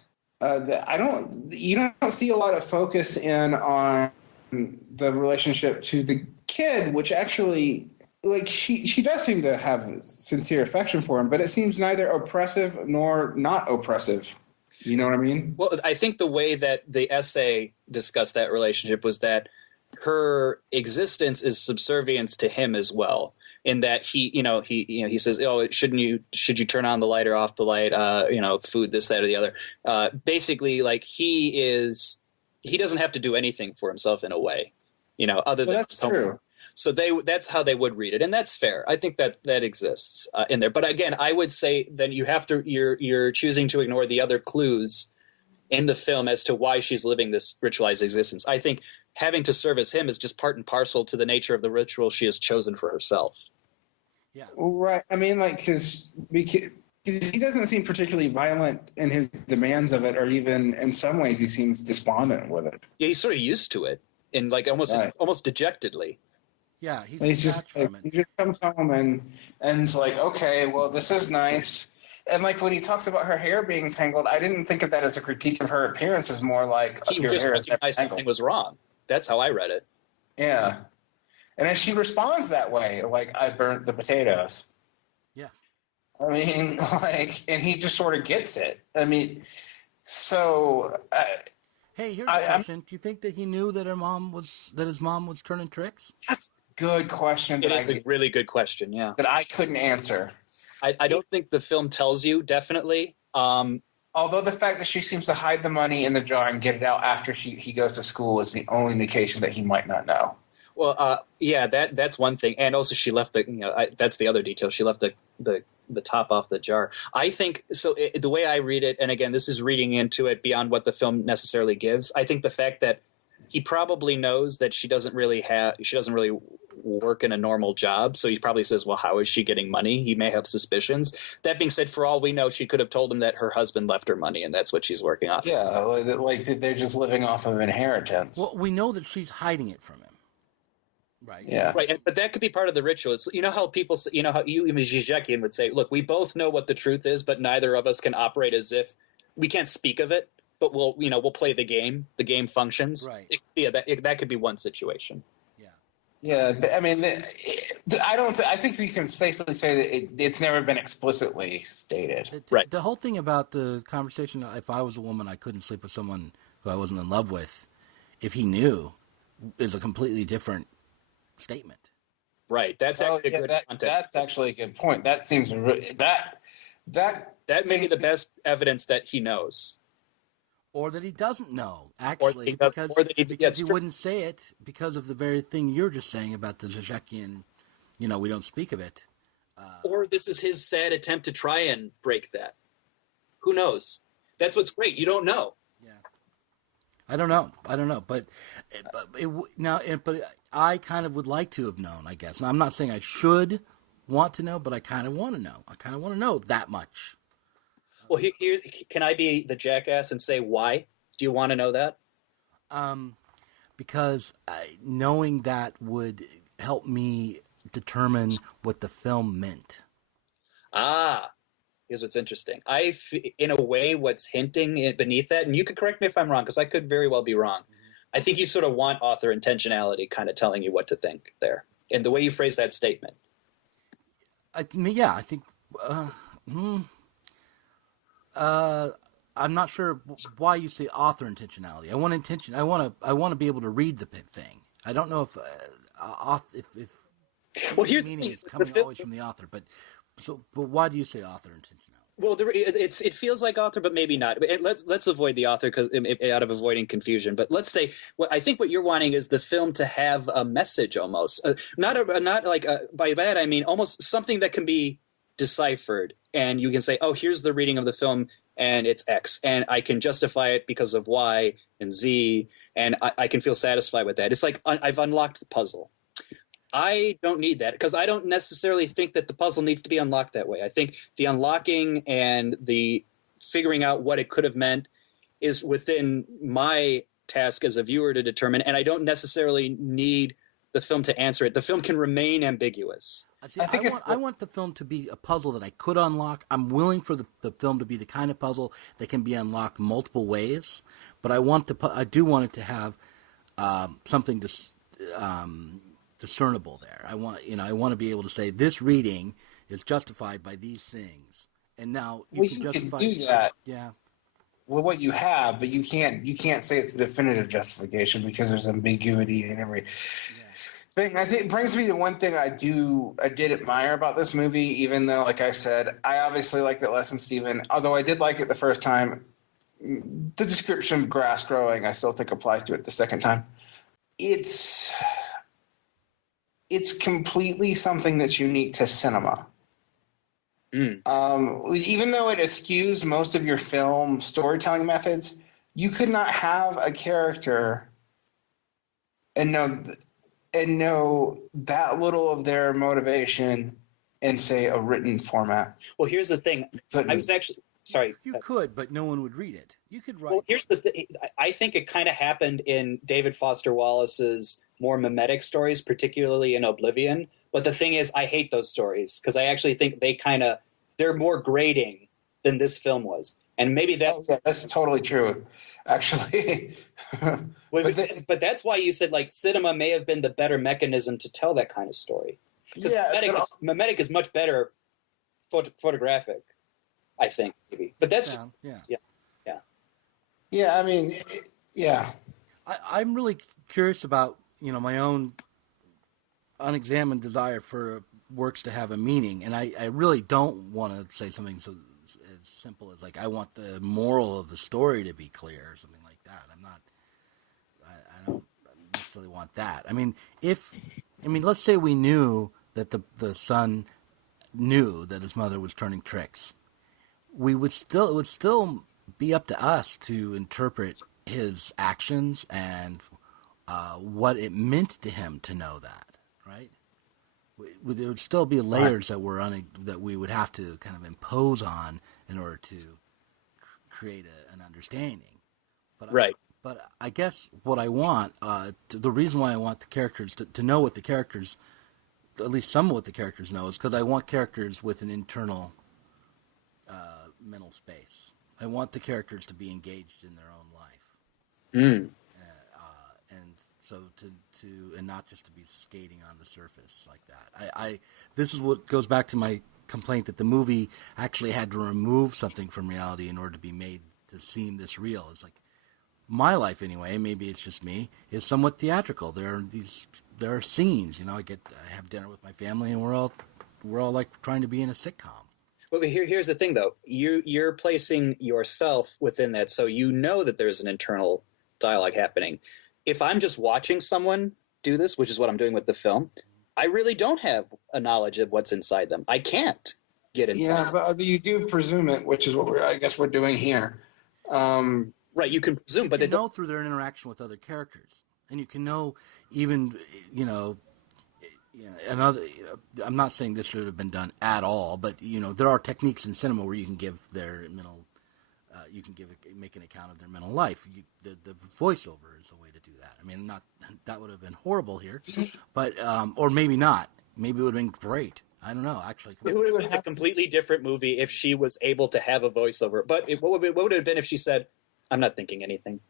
you don't see a lot of focus on the relationship to the kid, which actually, like, she does seem to have sincere affection for him, but it seems neither oppressive nor not oppressive. You know what I mean? Well, I think the way that the essay discussed that relationship was that her existence is subservience to him as well. In that he says, oh, should you turn on the light or off the light? Food, this, that, or the other. Basically, like, he doesn't have to do anything for himself in a way, other than that's true. So that's how they would read it, and that's fair. I think that exists in there. But again, I would say then you're choosing to ignore the other clues in the film as to why she's living this ritualized existence. I think having to service him is just part and parcel to the nature of the ritual she has chosen for herself. Yeah. Right. I mean, like, because he doesn't seem particularly violent in his demands of it, or even in some ways he seems despondent with it. Yeah, he's sort of used to it, and like almost dejectedly. Yeah, he's just from it. He just comes home and it's like, okay, well, this is nice. And like when he talks about her hair being tangled, I didn't think of that as a critique of her appearance. As more like he just recognized something was wrong. That's how I read it. Yeah, and then she responds that way, like, I burnt the potatoes. Yeah, I mean, like, and he just sort of gets it. I mean, so. Hey, here's a question. Do you think that he knew that his mom was turning tricks? That's a good question. It is a really good question, yeah. That I couldn't answer. I don't think the film tells you, definitely. Although the fact that she seems to hide the money in the jar and get it out after he goes to school is the only indication that he might not know. Well, yeah, that's one thing. And also she left that's the other detail. She left the top off the jar. I think so. The way I read it, and again, this is reading into it beyond what the film necessarily gives. I think the fact that he probably knows that she doesn't really work in a normal job. So he probably says, well, how is she getting money? He may have suspicions. That being said, for all we know, she could have told him that her husband left her money and that's what she's working off. Yeah. Like they're just living off of inheritance. Well, we know that she's hiding it from him. Right. Yeah. Right. But that could be part of the ritual. It's, how people, how you, Zizekien would say, look, we both know what the truth is, but neither of us can operate as if we can't speak of it, but we'll play the game. The game functions. Right. That could be one situation. Yeah. I mean, I think we can safely say that it's never been explicitly stated. Right. The whole thing about the conversation, if I was a woman, I couldn't sleep with someone who I wasn't in love with, if he knew, is a completely different statement. Right. That's actually a good context. That's actually a good point. That seems that may be the best evidence that he knows. Or that he doesn't know, actually, because he wouldn't say it because of the very thing you're just saying about the Zizekian, we don't speak of it. Or this is his sad attempt to try and break that. Who knows? That's what's great. You don't know. Yeah. I don't know. But I kind of would like to have known, I guess. And I'm not saying I should want to know, but I kind of want to know. I kind of want to know that much. Well, here, can I be the jackass and say why? Do you want to know that? Because knowing that would help me determine what the film meant. Here's what's interesting. In a way, what's hinting beneath that, and you could correct me if I'm wrong, because I could very well be wrong. I think you sort of want author intentionality kind of telling you what to think there. And the way you phrase that statement. I think... I'm not sure why you say author intentionality. I want intention. I want to be able to read the thing. I don't know if well, here's the meaning is coming always from the author. But why do you say author intentionality? Well, it feels like author, but maybe not. Let's avoid the author because out of avoiding confusion. But let's say I think what you're wanting is the film to have a message almost, not like by that I mean almost something that can be deciphered, and you can say, oh, here's the reading of the film, and it's X, and I can justify it because of Y and Z, and I can feel satisfied with that. It's like I've unlocked the puzzle. I don't need that because I don't necessarily think that the puzzle needs to be unlocked that way. I think the unlocking and the figuring out what it could have meant is within my task as a viewer to determine, and I don't necessarily need the film to answer it. The film can remain ambiguous. See, I want the film to be a puzzle that I could unlock. I'm willing for the film to be the kind of puzzle that can be unlocked multiple ways, but I do want it to have something discernible there. I want to be able to say this reading is justified by these things, and now you can justify. Do that. Yeah. Well, what you have, but you can't say it's a definitive justification because there's ambiguity in every thing. I think it brings me to one thing I did admire about this movie, even though, like I said, I obviously liked it less than Steven, although I did like it the first time. The description of grass growing, I still think applies to it the second time. It's completely something that's unique to cinema. Even though it eschews most of your film storytelling methods, you could not have a character and know that little of their motivation in, say, a written format. Well, here's the thing. I was actually sorry. You could, but no one would read it. You could write. Well, here's the thing. I think it kind of happened in David Foster Wallace's more mimetic stories, particularly in Oblivion. But the thing is, I hate those stories because I actually think they're more grating than this film was. And maybe that's totally true, actually. but that's why you said like cinema may have been the better mechanism to tell that kind of story. Because mimetic is much better photographic, I think, maybe. But that's yeah. I mean, yeah. I'm really curious about my own unexamined desire for works to have a meaning, and I really don't want to say something so as simple as like I want the moral of the story to be clear or something like that. I don't necessarily want that. I mean, let's say we knew that the son knew that his mother was turning tricks. It would still be up to us to interpret his actions and what it meant to him to know that, right? There would still be layers that we would have to kind of impose on in order to create an understanding. But I guess what I want, the reason why I want the characters to know what the characters, at least some of what the characters know, is because I want characters with an internal mental space. I want the characters to be engaged in their own life. And so and not just to be skating on the surface like that. This is what goes back to my complaint that the movie actually had to remove something from reality in order to be made to seem this real. It's like my life anyway, maybe it's just me, is somewhat theatrical. There are scenes, I have dinner with my family and we're all like trying to be in a sitcom. Well, here's the thing though. You're placing yourself within that, so you know that there's an internal dialogue happening. If I'm just watching someone do this, which is what I'm doing with the film, I really don't have a knowledge of what's inside them. I can't get inside. Yeah, but you do presume it, which is what we're doing here. Right, you can presume, but you know through their interaction with other characters, and you can know even another. I'm not saying this should have been done at all, but there are techniques in cinema where you can give their mental. You can make an account of their mental life. The voiceover is a way to do that. I mean, that would have been horrible here, but or maybe not. Maybe it would have been great. I don't know. Actually, it would have been a completely different movie if she was able to have a voiceover. But what would it have been if she said, "I'm not thinking anything"?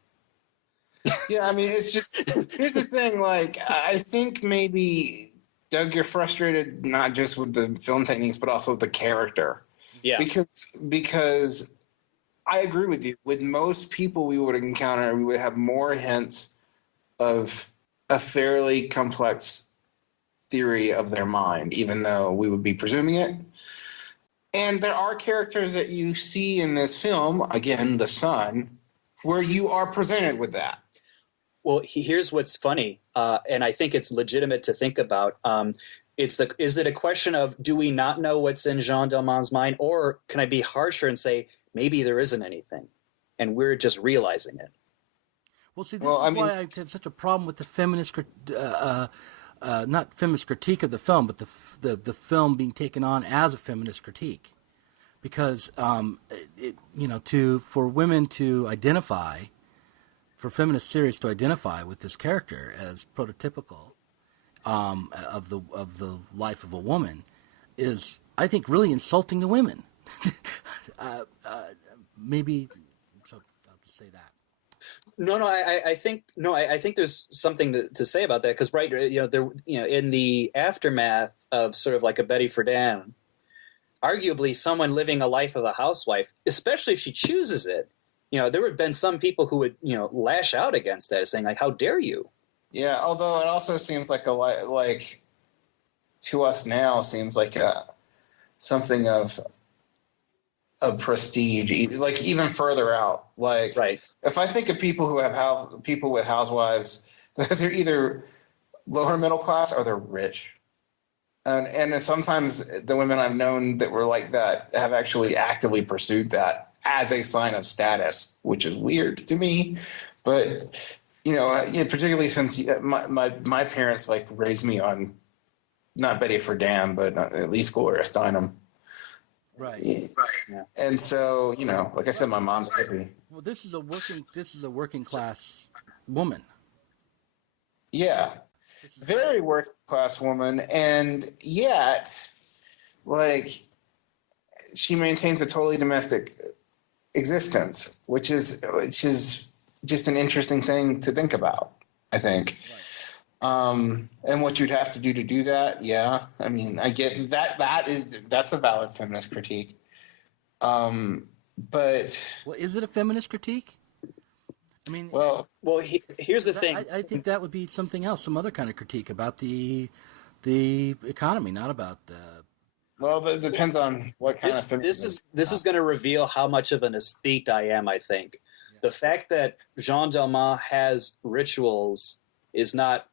Yeah, I mean, it's just here's the thing. Like, I think maybe Doug, you're frustrated not just with the film techniques, but also the character. Yeah, because. I agree with you. With most people we would encounter, we would have more hints of a fairly complex theory of their mind, even though we would be presuming it. And there are characters that you see in this film, again, the son, where you are presented with that. Well, here's what's funny, and I think it's legitimate to think about. Is it a question of, do we not know what's in Jeanne Dielman's mind, or can I be harsher and say maybe there isn't anything, and we're just realizing it? Well, see, this is why I have such a problem with the feminist, not feminist critique of the film, but the film being taken on as a feminist critique, because for women to identify, for feminist series to identify with this character as prototypical of the life of a woman is, I think, really insulting to women. Maybe, so I'll just say that. I think there's something to say about that, because in the aftermath of sort of like a Betty Friedan, arguably someone living a life of a housewife, especially if she chooses it, there would have been some people who would lash out against that, saying like, how dare you? Yeah, although it also seems like to us now seems like something of prestige, like even further out. Like, right. If I think of people who have people with housewives, they're either lower middle class or they're rich. And sometimes the women I've known that were like that have actually actively pursued that as a sign of status, which is weird to me. But particularly since my parents like raised me on not Betty Friedan, but at least Gloria Steinem. Right. Yeah. And so, like I said, my mom's hippie. Well, this is a working class woman. Yeah. Very working class woman, and yet, like, she maintains a totally domestic existence, which is just an interesting thing to think about, I think. Right. And what you'd have to do that, yeah. I mean, I get that's a valid feminist critique. But is it a feminist critique? I mean, here's the thing. I think that would be something else, some other kind of critique about the economy, not about the. Well, it depends on what kind of feminism. This is going to reveal how much of an aesthete I am, I think. Yeah. The fact that Jeanne Dielman has rituals is not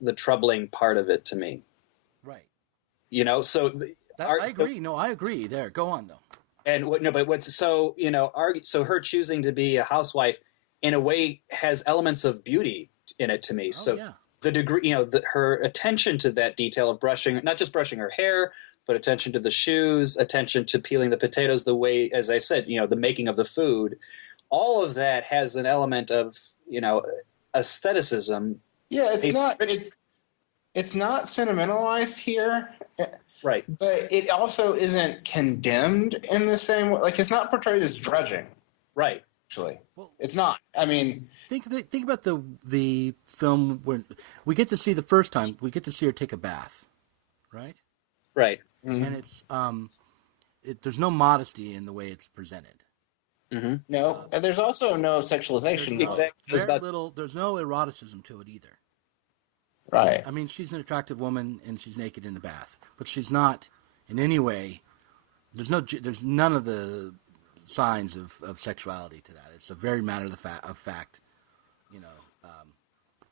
the troubling part of it to me. Right. I agree. No, I agree. There, go on though. And so her choosing to be a housewife in a way has elements of beauty in it to me. The degree, her attention to that detail of brushing, not just brushing her hair, but attention to the shoes, attention to peeling the potatoes, the way, as I said, the making of the food, all of that has an element of, aestheticism. Yeah, it's not sentimentalized here. Right. But it also isn't condemned in the same way. Like, it's not portrayed as drudging. Right. Actually, it's not. I mean, think about the film when we get to see the first time we get to see her take a bath, right? Right. Mm-hmm. And it's there's no modesty in the way it's presented. Mm-hmm. No, and there's also no sexualization. There's no eroticism to it either. Right. I mean, she's an attractive woman and she's naked in the bath, but she's not in any way. There's none of the signs of sexuality to that. It's a very matter of fact,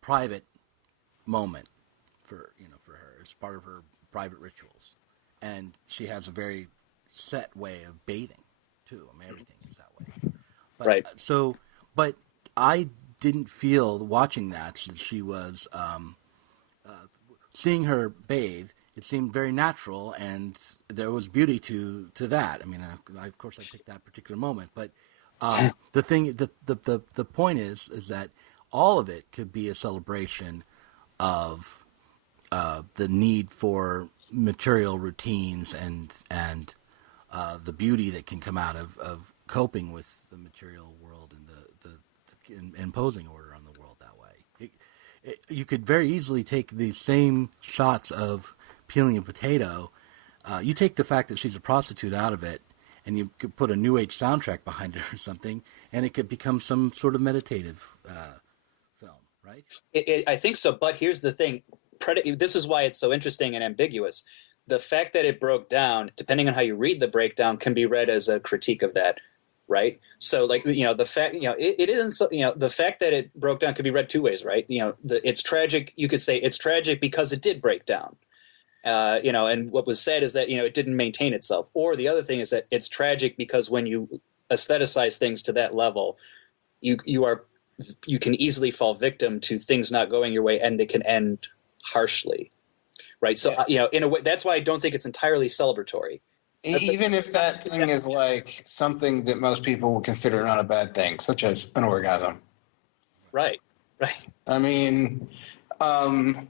private moment for her. It's part of her private rituals, and she has a very set way of bathing too. I mean, everything is that way. But, right. But I didn't feel watching that she was seeing her bathe. It seemed very natural, and there was beauty to that. I mean, of course, I picked that particular moment, but the point is that all of it could be a celebration of the need for material routines and the beauty that can come out of coping with the material world and the imposing order on the world that way. You could very easily take these same shots of peeling a potato, you take the fact that she's a prostitute out of it, and you could put a New Age soundtrack behind it or something, and it could become some sort of meditative film, right? I think so, but here's the thing. This is why it's so interesting and ambiguous. the fact that it broke down, depending on how you read the breakdown, can be read as a critique of that, right? So, like, the fact, it isn't so, the fact that it broke down could be read two ways, right? It's tragic. You could say it's tragic because it did break down. And what was said is that, it didn't maintain itself. Or the other thing is that it's tragic because when you aestheticize things to that level, you can easily fall victim to things not going your way, and they can end harshly, right? So, in a way, that's why I don't think it's entirely celebratory. Even if that thing is like something that most people would consider not a bad thing, such as an orgasm. Right. I mean, and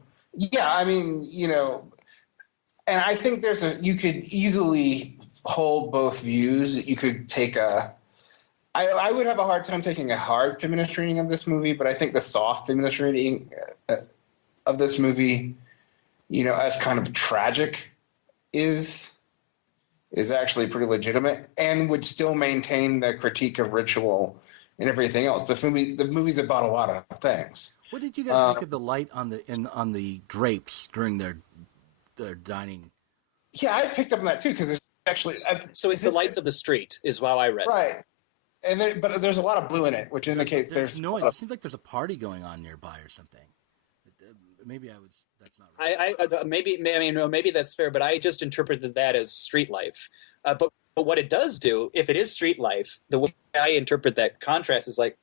I think you could easily hold both views. You could take I would have a hard time taking a hard feminist reading of this movie, but I think the soft feminist reading of this movie, as kind of tragic is actually pretty legitimate and would still maintain the critique of ritual and everything else. The movie's about a lot of things. What did you guys think of the light on the drapes during their dining? Yeah, I picked up on that too because it's actually so it's the lights of the street is how I read. Right. But there's a lot of blue in it, which indicates there's noise. It seems like there's a party going on nearby or something. Maybe that's not right. Maybe that's fair, but I just interpreted that as street life. But what it does do, if it is street life, the way I interpret that contrast is like,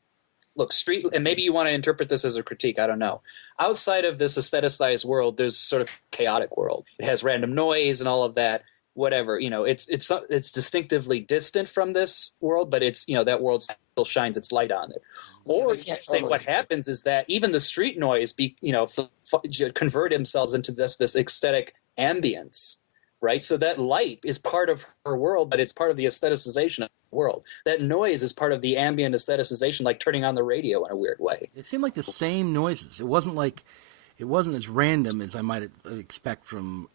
look, street, and maybe you want to interpret this as a critique. I don't know. Outside of this aestheticized world, there's sort of chaotic world. It has random noise and all of that. Whatever, it's distinctively distant from this world, but it's that world still shines its light on it. Or you can't say what happens is that even the street noise convert themselves into this aesthetic ambience, right? So that light is part of her world, but it's part of the aestheticization of the world. That noise is part of the ambient aestheticization, like turning on the radio in a weird way. It seemed like the same noises. It wasn't as random as I might expect from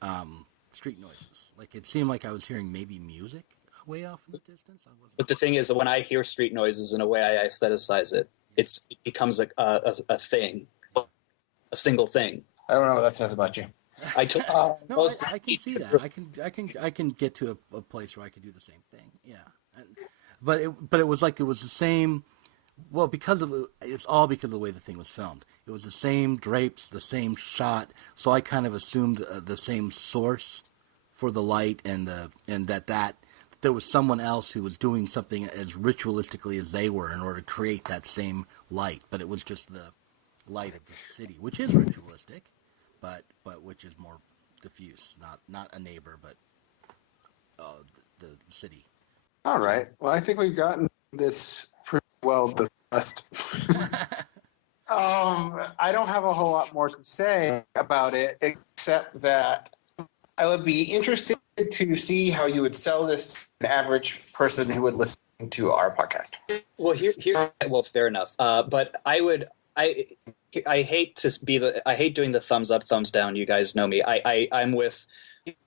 street noises. Like, it seemed like I was hearing maybe music way off in the distance. But the thing is that when I hear street noises in a way I aestheticize it, it becomes a thing, a single thing. I don't know what that says about you. I can see that. I can get to a place where I can do the same thing. Yeah, but it was like it was the same. Well, it's all because of the way the thing was filmed. It was the same drapes, the same shot. So I kind of assumed the same source for the light, and that there was someone else who was doing something as ritualistically as they were in order to create that same light. But it was just the light of the city, which is ritualistic, but which is more diffuse. Not a neighbor, but the city. All right. Well, I think we've gotten this pretty well discussed. I don't have a whole lot more to say about it, except that I would be interested to see how you would sell this to an average person who would listen to our podcast. Well, fair enough. But I hate doing the thumbs up, thumbs down. You guys know me. I'm with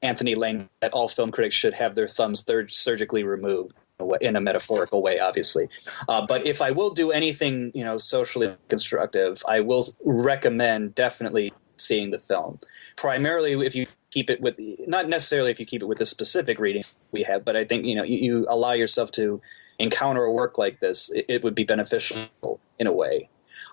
Anthony Lane that all film critics should have their thumbs surgically removed in a metaphorical way, obviously. But if I will do anything, socially constructive, I will recommend definitely seeing the film. Primarily, if you keep it with, not necessarily if you keep it with the specific reading we have, but I think, you allow yourself to encounter a work like this, it would be beneficial in a way.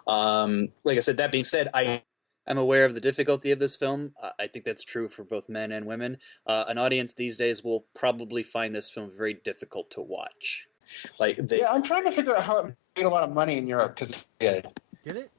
Like I said, that being said, I'm aware of the difficulty of this film. I think that's true for both men and women. An audience these days will probably find this film very difficult to watch. I'm trying to figure out how it made a lot of money in Europe because it did. Did it?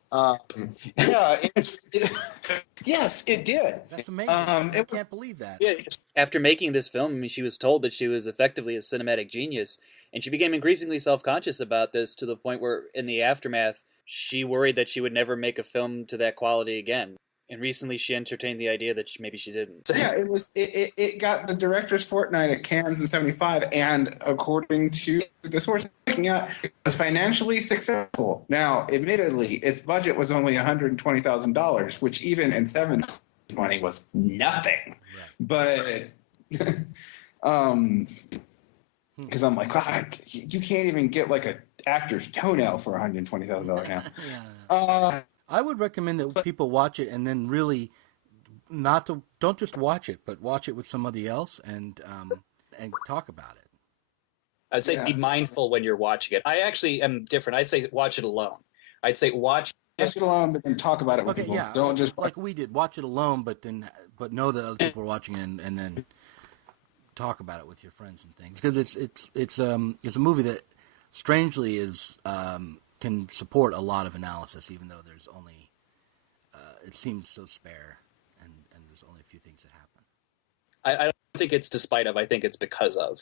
Yes, it did. That's amazing. I can't believe that. Yeah. After making this film, she was told that she was effectively a cinematic genius, and she became increasingly self-conscious about this to the point where, in the aftermath, she worried that she would never make a film to that quality again. And recently she entertained the idea that maybe she didn't. Yeah, it got the director's fortnight at Cannes in '75, and according to the source looking at, it was financially successful. Now, admittedly, its budget was only $120,000, which even in '70s money was nothing. Right. But because I'm like, God, you can't even get like an actor's toenail for $120,000 now. I would recommend that people watch it and then really don't just watch it, but watch it with somebody else and talk about it. I'd say be mindful when you're watching it. I actually am different. I'd say watch it alone. I'd say watch it alone, but then talk about it with people. Yeah, don't just like we did. Watch it alone, but know that other people are watching it, and then talk about it with your friends and things. Because it's a movie that strangely is can support a lot of analysis, even though there's only it seems so spare, and there's only a few things that happen. I don't think it's despite of. I think it's because of.